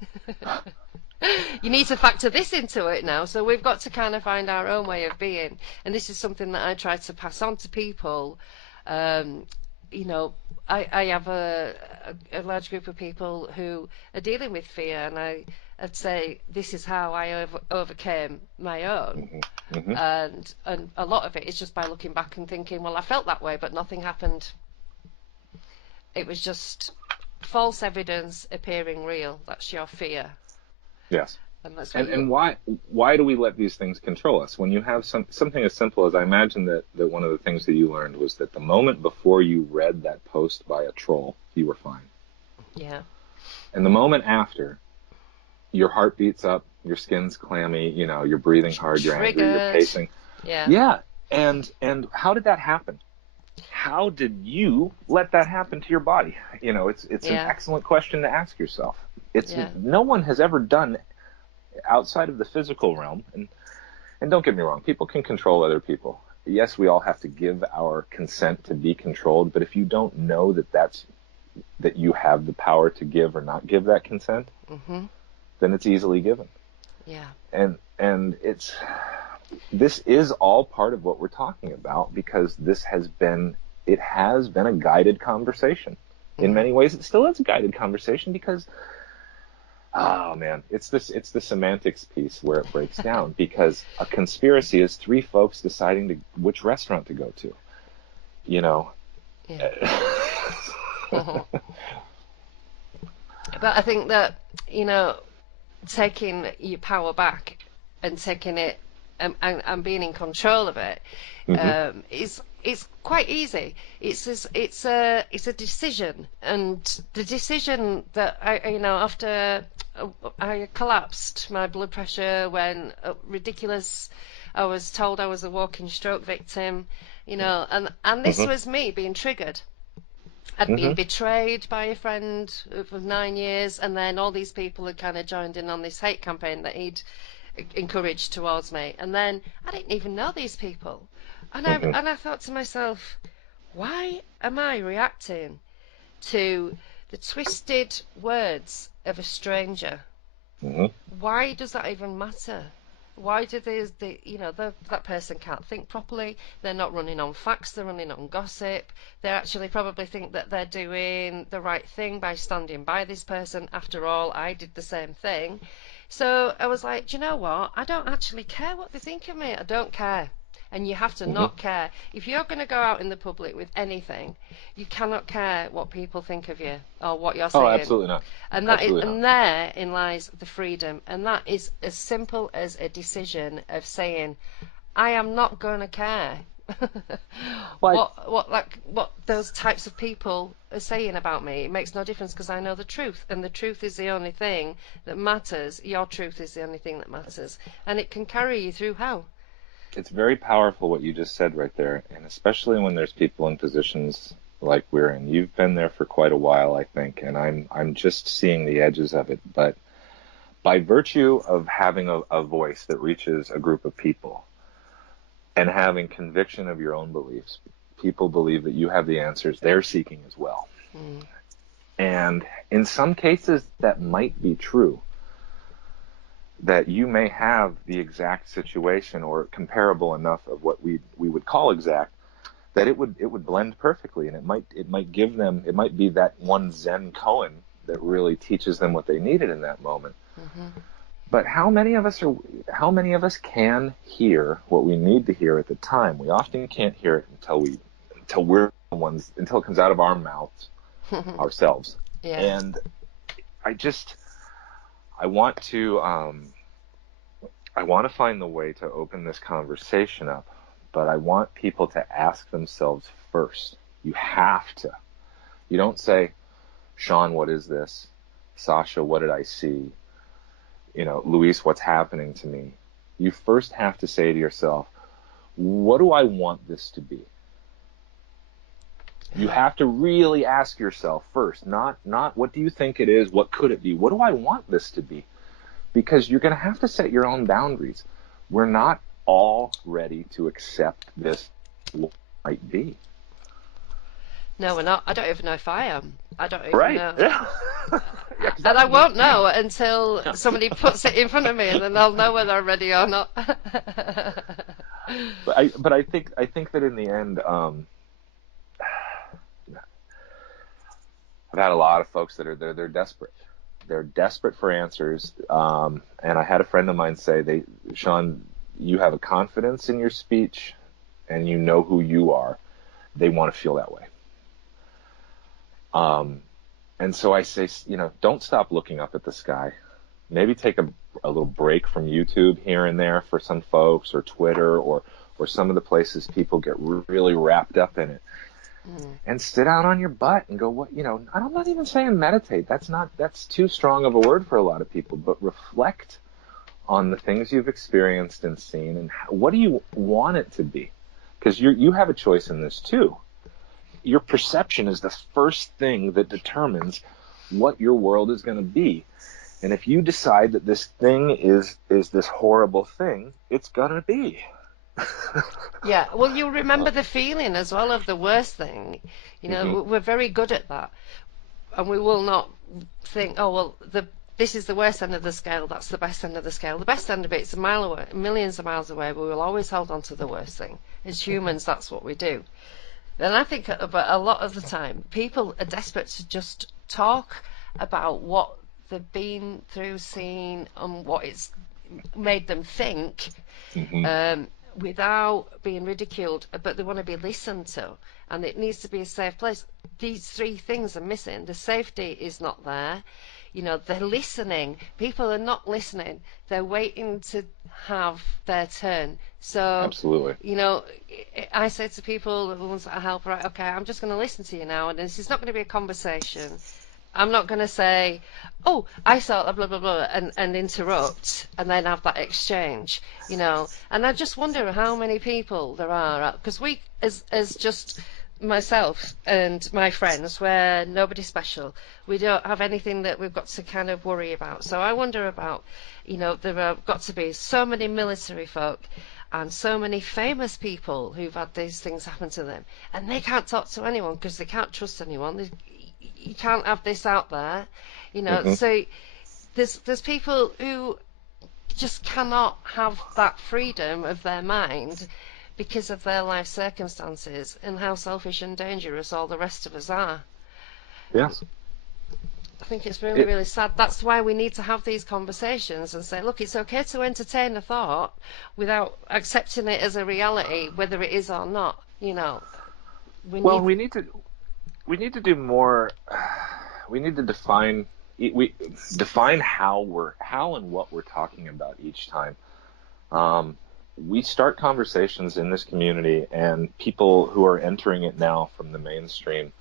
you need to factor this into it now. So we've got to kind of find our own way of being, and this is something that I try to pass on to people. I have a large group of people who are dealing with fear, and I'd say this is how I overcame my own. Mm-hmm. And a lot of it is just by looking back and thinking, well, I felt that way, but nothing happened. It was just false evidence appearing real. That's your fear. Yes. And why do we let these things control us? When you have something as simple as, I imagine that one of the things that you learned was that the moment before you read that post by a troll, you were fine. Yeah. And the moment after, your heart beats up, your skin's clammy, you're breathing hard, you're angry, you're pacing. Yeah. Yeah. And how did that happen? How did you let that happen to your body? It's an excellent question to ask yourself. No one has ever done outside of the physical realm, and don't get me wrong, people can control other people. Yes, we all have to give our consent to be controlled, but if you don't know that you have the power to give or not give that consent, mm-hmm. then it's easily given. Yeah. And this is all part of what we're talking about, because it has been a guided conversation. Mm-hmm. In many ways, it still is a guided conversation, because oh man, it's the semantics piece where it breaks down, because a conspiracy is three folks deciding which restaurant to go to. Yeah. But I think that taking your power back and taking it and being in control of it, mm-hmm. is quite easy. It's a decision, and the decision that after I collapsed, my blood pressure went ridiculous. I was told I was a walking stroke victim, and this mm-hmm. was me being triggered. I'd mm-hmm. been betrayed by a friend for 9 years, and then all these people had kind of joined in on this hate campaign that he'd encouraged towards me, and then I didn't even know these people, and mm-hmm. I thought to myself, why am I reacting to the twisted words of a stranger? Mm-hmm. Why does that even matter? Why do that person can't think properly? They're not running on facts, they're running on gossip. They actually probably think that they're doing the right thing by standing by this person. After all, I did the same thing. So I was like, do you know what? I don't actually care what they think of me. I don't care. And you have to mm-hmm. not care. If you're going to go out in the public with anything, you cannot care what people think of you or what you're saying. Oh, absolutely not. And therein lies the freedom. And that is as simple as a decision of saying, I am not going to care what those types of people are saying about me. It makes no difference, because I know the truth, and the truth is the only thing that matters. Your truth is the only thing that matters, and it can carry you through hell. it's very powerful what you just said right there, and especially when there's people in positions like we're in. You've been there for quite a while, I think, and I'm just seeing the edges of it. But by virtue of having a voice that reaches a group of people and having conviction of your own beliefs, people believe that you have the answers they're seeking as well. Mm. And in some cases, that might be true, that you may have the exact situation or comparable enough of what we would call exact, that it would blend perfectly, and it might give them, it might be that one Zen koan that really teaches them what they needed in that moment. Mm-hmm. But how many of us can hear what we need to hear at the time? We often can't hear it until we're the ones, until it comes out of our mouths ourselves. Yeah. And I want to find the way to open this conversation up, but I want people to ask themselves first. You have to. You don't say, Sean, what is this? Sasha, what did I see? Luis, what's happening to me? You first have to say to yourself, what do I want this to be? You have to really ask yourself first, not what do you think it is, what could it be? What do I want this to be? Because you're going to have to set your own boundaries. We're not all ready to accept this what might be. No, we're not. I don't even know if I am. I don't even Right. know. Yeah. And I won't know until somebody puts it in front of me, and then I'll know whether I'm ready or not. But I think that in the end, I've had a lot of folks that are they're desperate. They're desperate for answers. And I had a friend of mine say, Sean, you have a confidence in your speech, and you know who you are. They want to feel that way. And so I say, don't stop looking up at the sky. Maybe take a little break from YouTube here and there for some folks, or Twitter, or some of the places people get really wrapped up in it. And sit out on your butt and go, I'm not even saying meditate. That's too strong of a word for a lot of people, but reflect on the things you've experienced and seen, and what do you want it to be? Because you have a choice in this too. Your perception is the first thing that determines what your world is going to be. And if you decide that this thing is this horrible thing, it's going to be. Yeah, well, you remember the feeling as well of the worst thing. We're very good at that. And we will not think, oh, well, this is the worst end of the scale, that's the best end of the scale. The best end of it is a mile away, millions of miles away, but we will always hold on to the worst thing. As humans, that's what we do. And I think about a lot of the time, people are desperate to just talk about what they've been through, seen, and what it's made them think, without being ridiculed, but they want to be listened to, and it needs to be a safe place. These three things are missing. The safety is not there. They're listening. People are not listening. They're waiting to have their turn. So, absolutely. I say to people, the ones that I help, right, okay, I'm just going to listen to you now, and this is not going to be a conversation. I'm not going to say, oh, I saw blah, blah, blah, and interrupt, and then have that exchange, And I just wonder how many people there are, because we, as just myself and my friends, we're nobody special. We don't have anything that we've got to kind of worry about. So I wonder about, there have got to be so many military folk and so many famous people who've had these things happen to them, and they can't talk to anyone because they can't trust anyone. You can't have this out there, So there's people who just cannot have that freedom of their mind because of their life circumstances and how selfish and dangerous all the rest of us are. Yes. I think it's really, really sad. That's why we need to have these conversations and say, look, it's okay to entertain a thought without accepting it as a reality, whether it is or not. We need to do more. We need to define how and what we're talking about each time. We start conversations in this community, and people who are entering it now from the mainstream,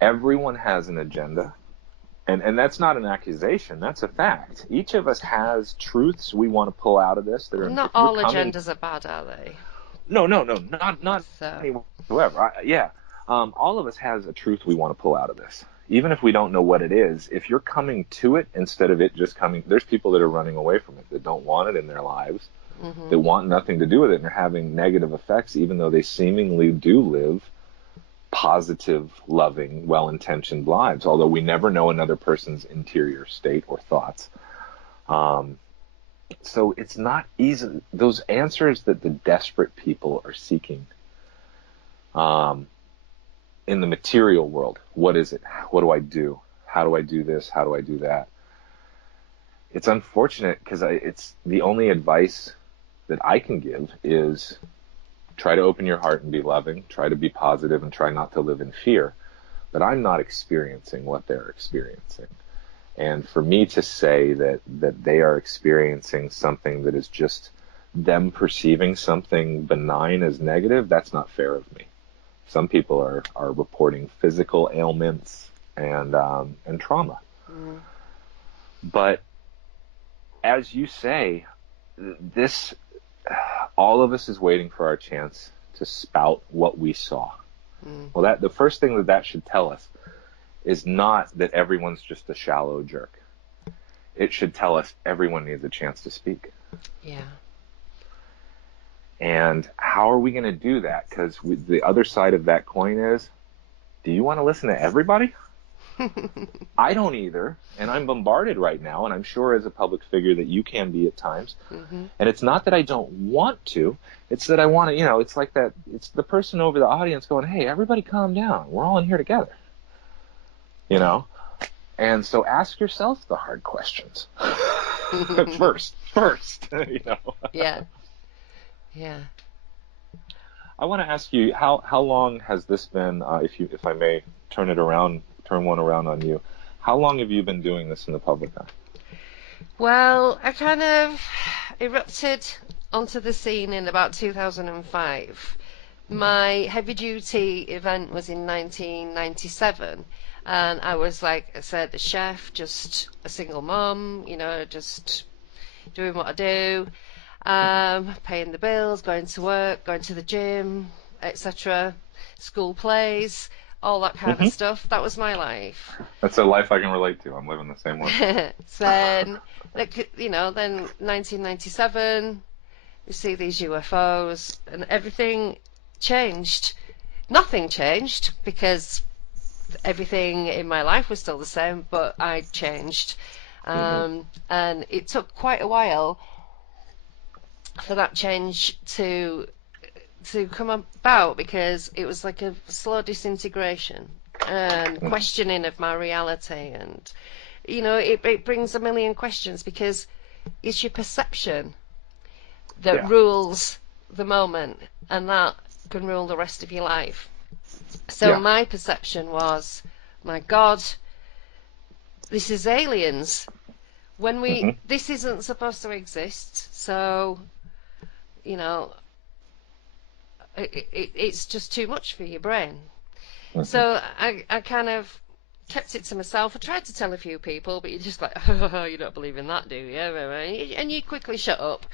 everyone has an agenda, And that's not an accusation. That's a fact. Each of us has truths we want to pull out of this. That are, Not if you're all coming, agendas are bad, are they? no, not So, any whatsoever. Yeah, all of us has a truth we want to pull out of this, even if we don't know what it is. If you're coming to it instead of it just coming, there's people that are running away from it, that don't want it in their lives, that want nothing to do with it, and are having negative effects, even though they seemingly do live positive, loving, well-intentioned lives, although we never know another person's interior state or thoughts. So it's not easy. Those answers that the desperate people are seeking in the material world, what is it? What do I do? How do I do this? How do I do that? It's unfortunate because it's the only advice that I can give is try to open your heart and be loving, try to be positive, and try not to live in fear. But I'm not experiencing what they're experiencing. And for me to say that they are experiencing something that is just them perceiving something benign as negative, that's not fair of me. Some people are reporting physical ailments and trauma. But as you say, this, all of us is waiting for our chance to spout what we saw. Well, that the first thing that should tell us is not that everyone's just a shallow jerk. It should tell us everyone needs a chance to speak. yeah. And how are we going to do that? Because the other side of that coin is, do you want to listen to everybody? I don't either, and I'm bombarded right now, and I'm sure as a public figure that you can be at times. And it's not that I don't want to, it's that I want to, it's like that, it's the person over the audience going, hey, everybody calm down, we're all in here together, and so ask yourself the hard questions first, Yeah. I want to ask you, how long has this been, if I may turn one around on you, how long have you been doing this in the public eye? Well, I kind of erupted onto the scene in about 2005. My heavy duty event was in 1997, and I was, like I said, a chef, just a single mom, just doing what I do, paying the bills, going to work, going to the gym, etc., school plays, all that kind of stuff. That was my life. That's a life I can relate to. I'm living the same way. Then, then 1997, we see these UFOs, and everything changed. Nothing changed because everything in my life was still the same, but I changed. And it took quite a while for that change to come about, because it was like a slow disintegration and questioning of my reality, and it brings a million questions, because it's your perception that rules the moment, and that can rule the rest of your life. So my perception was, my God, this is aliens. When this isn't supposed to exist, so it's just too much for your brain. So I kind of kept it to myself. I tried to tell a few people, but you're just like, oh, you don't believe in that, do you? And you quickly shut up.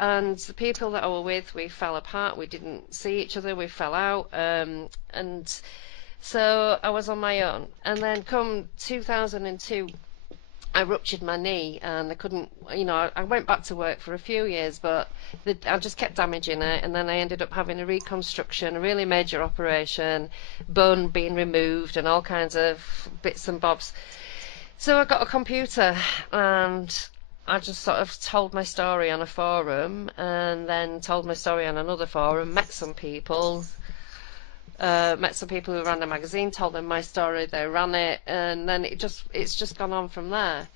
And the people that I were with, we fell apart. We didn't see each other. We fell out. And so I was on my own. And then come 2002, I ruptured my knee, and I couldn't, I went back to work for a few years, but I just kept damaging it, and then I ended up having a reconstruction, a really major operation, bone being removed, and all kinds of bits and bobs. So I got a computer, and I just sort of told my story on a forum, and then told my story on another forum, met some people who ran the magazine, told them my story, they ran it, and then it's just gone on from there,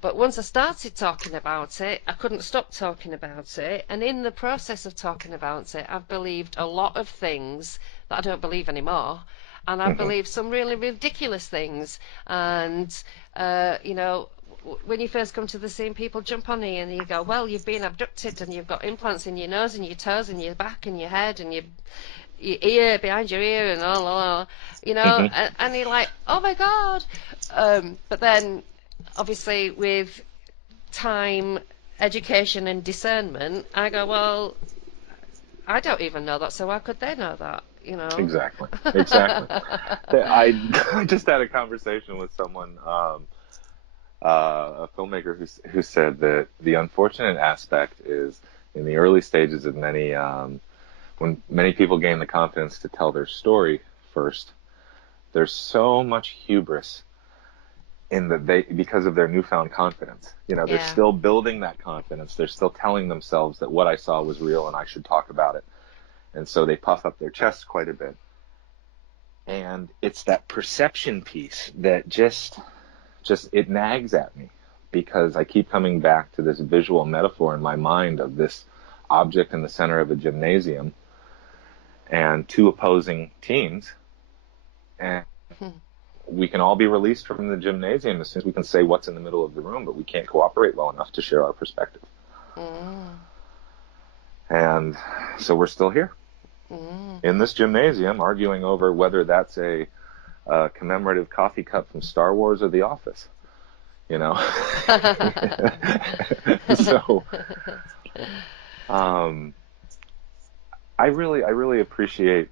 But once I started talking about it, I couldn't stop talking about it, and in the process of talking about it, I've believed a lot of things that I don't believe anymore, and I've believed some really ridiculous things, and when you first come to the scene, people jump on you and you go, well, you've been abducted, and you've got implants in your nose and your toes and your back and your head, and your ear, behind your ear, and all, Hmm. and you're like, oh my God. But then, obviously, with time, education, and discernment, I go, well, I don't even know that, so how could they know that, Exactly. Exactly. I I just had a conversation with someone, a filmmaker who said that the unfortunate aspect is in the early stages of many, when many people gain the confidence to tell their story first, there's so much hubris in that they, because of their newfound confidence. They're Yeah. still building that confidence. They're still telling themselves that what I saw was real and I should talk about it. And so they puff up their chests quite a bit. And it's that perception piece that just it nags at me, because I keep coming back to this visual metaphor in my mind of this object in the center of a gymnasium and two opposing teams, and we can all be released from the gymnasium as soon as we can say what's in the middle of the room, but we can't cooperate well enough to share our perspective. Mm. And so we're still here Mm. in this gymnasium arguing over whether that's a commemorative coffee cup from Star Wars or The Office. So I really appreciate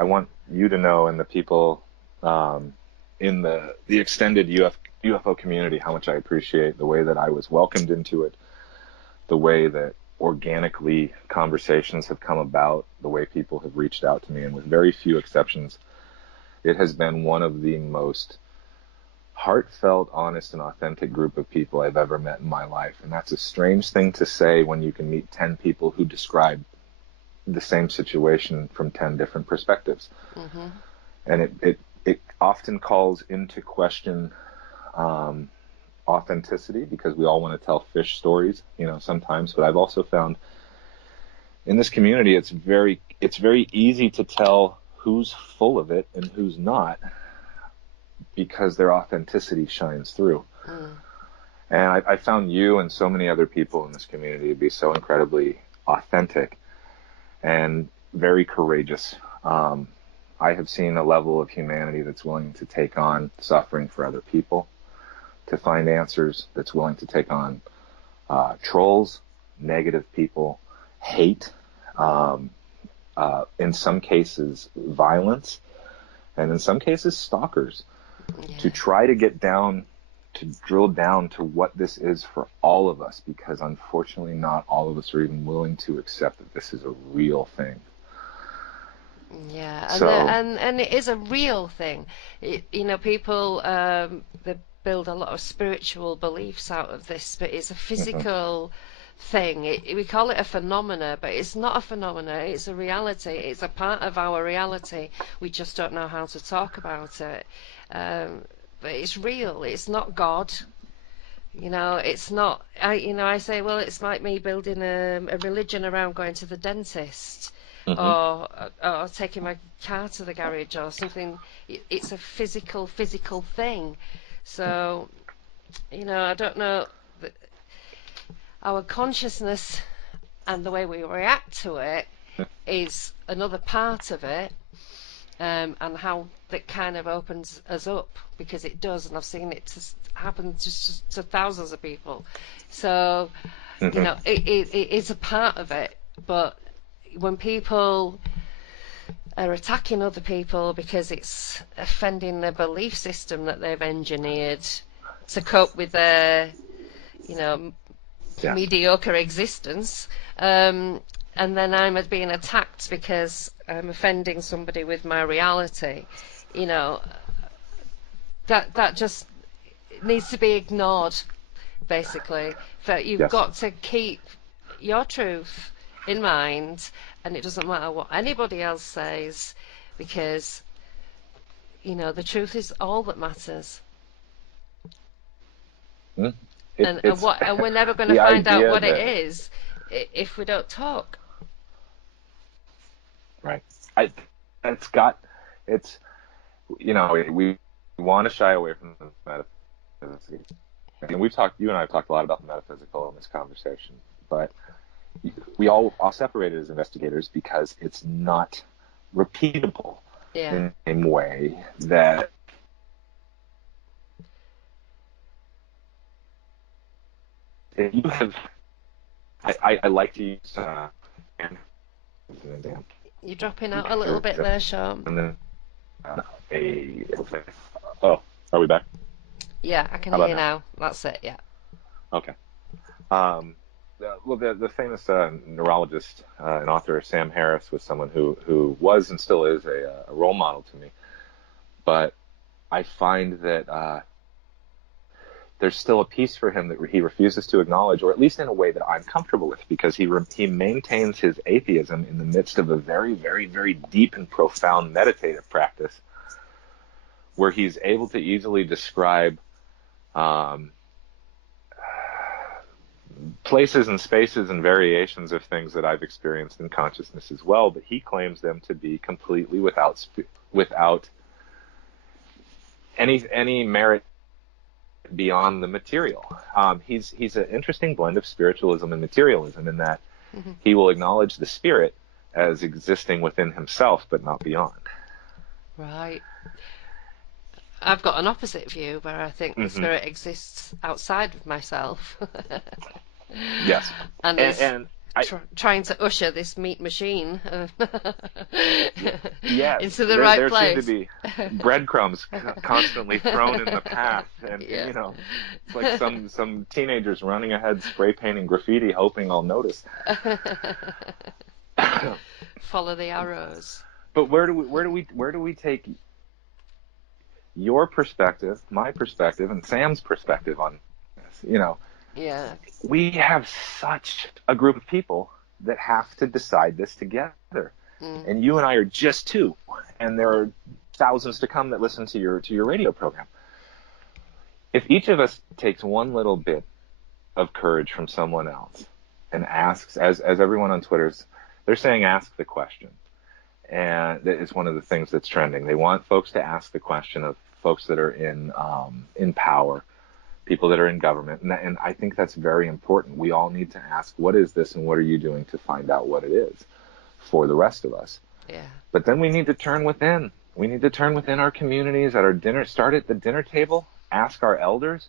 I want you to know, and the people in the extended UFO community, how much I appreciate the way that I was welcomed into it, the way that organically conversations have come about, the way people have reached out to me, and with very few exceptions, it has been one of the most heartfelt, honest, and authentic group of people I've ever met in my life. And that's a strange thing to say when you can meet 10 people who describe the same situation from 10 different perspectives. Mm-hmm. And it often calls into question authenticity, because we all want to tell fish stories, sometimes. But I've also found in this community, it's very easy to tell who's full of it and who's not, because their authenticity shines through. Mm. And I found you and so many other people in this community to be so incredibly authentic and very courageous. I have seen a level of humanity that's willing to take on suffering for other people, to find answers, that's willing to take on trolls, negative people, hate, in some cases violence, and in some cases stalkers, to try to get down, to drill down to what this is for all of us, because unfortunately not all of us are even willing to accept that this is a real thing. Yeah, So, and it is a real thing. People they build a lot of spiritual beliefs out of this, but it's a physical thing. We call it a phenomena, but it's not a phenomena. It's a reality. It's a part of our reality. We just don't know how to talk about it. But it's real. It's not God. It's not. I say, well, it's like me building a religion around going to the dentist, or taking my car to the garage or something. It's a physical thing. So, I don't know. Our consciousness and the way we react to it is another part of it, and how that kind of opens us up, because it does, and I've seen it happen just to thousands of people. So, it is a part of it, but when people are attacking other people because it's offending their belief system that they've engineered to cope with their, mediocre existence, and then I'm being attacked because I'm offending somebody with my reality, that just needs to be ignored, basically. But you've yes. got to keep your truth in mind, and it doesn't matter what anybody else says, because the truth is all that matters. And we're never going to the find out idea what it that, is if we don't talk. right. I, it's got, it's, we want to shy away from the metaphysics. And you and I have talked a lot about the metaphysical in this conversation, but we all separate it as investigators because it's not repeatable Yeah. in the same way that if you have, I like to use You're dropping out a little bit there, Sean. and then a oh, are we back? Yeah, I can How hear about you now? now. That's it, yeah. Okay. Well, the famous neurologist and author Sam Harris was someone who was and still is a role model to me. But I find that there's still a piece for him that he refuses to acknowledge, or at least in a way that I'm comfortable with, because he maintains his atheism in the midst of a very, very, very deep and profound meditative practice, where he's able to easily describe places and spaces and variations of things that I've experienced in consciousness as well, but he claims them to be completely without any merit beyond the material. He's an interesting blend of spiritualism and materialism in that he will acknowledge the spirit as existing within himself, but not beyond. Right. I've got an opposite view where I think the spirit exists outside of myself. Yes. And and trying to usher this meat machine yes, into the right place. There seem to be breadcrumbs constantly thrown in the path, and you know, it's like some teenagers running ahead, spray painting graffiti, hoping I'll notice. Follow the arrows. But where do we take your perspective, my perspective, and Sam's perspective on this? You know. Yeah. We have such a group of people that have to decide this together. And you and I are just two, and there are thousands to come that listen to your radio program. If each of us takes one little bit of courage from someone else and asks, as everyone on Twitter's, they're saying ask the question. And it's one of the things that's trending. They want folks to ask the question of folks that are in power, people that are in government, and I think that's very important. We all need to ask, what is this, and what are you doing to find out what it is for the rest of us? Yeah. But then we need to turn within. We need to turn within our communities, at our dinner, start at the dinner table, ask our elders,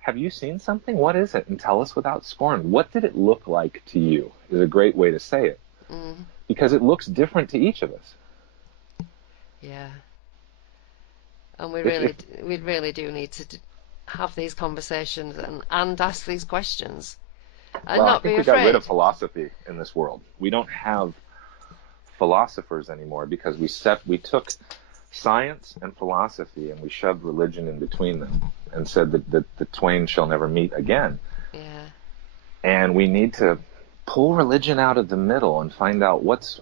have you seen something? What is it? And tell us without scorn. What did it look like to you? Is a great way to say it. Because it looks different to each of us. Yeah. And we really do need to have these conversations and ask these questions and well, not I think be we afraid. got rid of philosophy in this world. We don't have philosophers anymore because we took science and philosophy and we shoved religion in between them and said that the twain shall never meet again. Yeah. And we need to pull religion out of the middle and find out what's...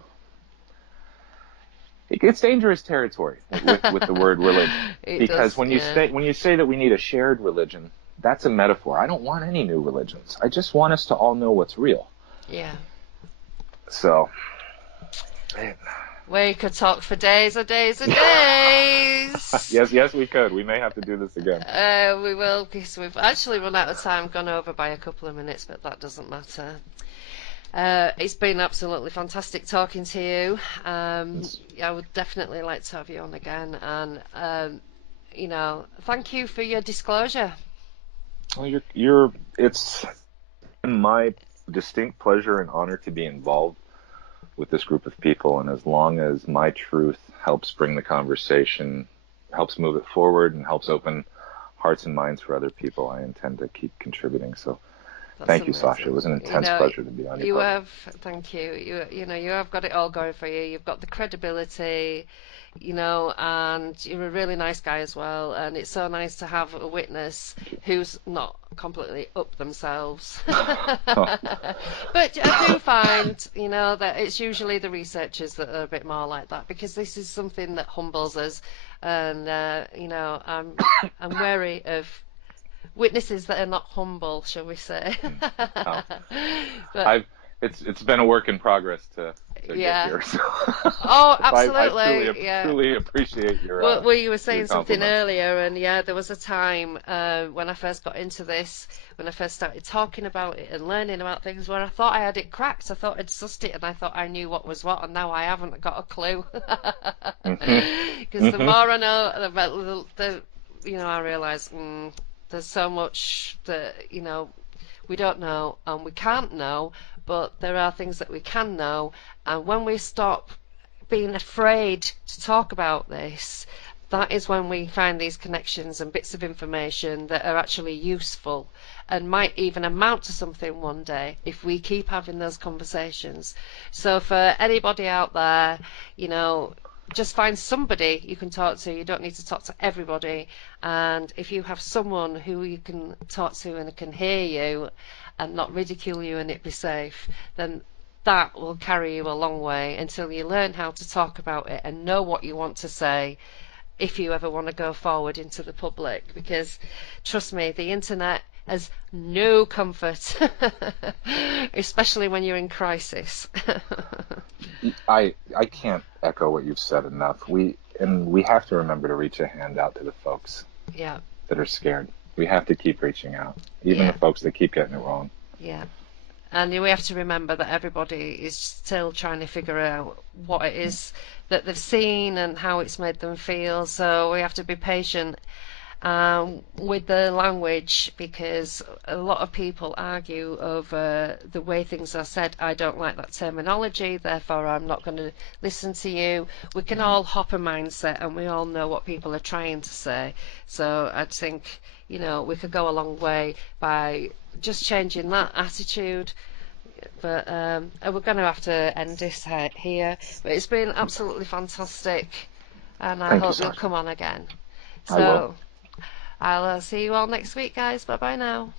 It's dangerous territory with the word religion, because when you say that we need a shared religion, that's a metaphor. I don't want any new religions. I just want us to all know what's real. Yeah. So, man. We could talk for days and days and days. Yes, we could. We may have to do this again. We will, because we've actually run out of time, gone over by a couple of minutes, but that doesn't matter. It's been absolutely fantastic talking to you. I would definitely like to have you on again, and thank you for your disclosure. Well, it's my distinct pleasure and honor to be involved with this group of people, and as long as my truth helps bring the conversation, helps move it forward, and helps open hearts and minds for other people, I intend to keep contributing. So. Thank you, Sasha. It was an intense pleasure to be on your program. Thank you. You have got it all going for you. You've got the credibility, and you're a really nice guy as well. And it's so nice to have a witness who's not completely up themselves. But I do find, that it's usually the researchers that are a bit more like that, because this is something that humbles us. And, I'm wary of witnesses that are not humble, shall we say? But it's been a work in progress to to get Yeah. here. So Oh, I absolutely. Yeah. truly appreciate Well, you were your saying something compliments. earlier, and yeah, there was a time when I first got into this, when I first started talking about it and learning about things, where I thought I had it cracked. I thought I'd sussed it, and I thought I knew what was what, and now I haven't got a clue. Hmm. Because the Hmm. more I know about I realise there's so much that we don't know and we can't know, but there are things that we can know, and when we stop being afraid to talk about this, that is when we find these connections and bits of information that are actually useful and might even amount to something one day if we keep having those conversations. So for anybody out there, just find somebody you can talk to. You don't need to talk to everybody. And if you have someone who you can talk to and can hear you and not ridicule you and it be safe, then that will carry you a long way until you learn how to talk about it and know what you want to say if you ever want to go forward into the public. Because trust me, the internet has no comfort, especially when you're in crisis. I can't echo what you've said enough. We have to remember to reach a hand out to the folks Yeah, that are scared. We have to keep reaching out, even the yeah, folks that keep getting it wrong. yeah. And we have to remember that everybody is still trying to figure out what it is that they've seen and how it's made them feel. So we have to be patient with the language, because a lot of people argue over the way things are said. I don't like that terminology, therefore I'm not going to listen to you. We can all hop a mindset and we all know what people are trying to say. So I think, we could go a long way by just changing that attitude. But we're going to have to end this here. But it's been absolutely fantastic, and I Thank you, hope you'll Sasha. come on again. I will. So I'll see you all next week, guys. Bye bye now.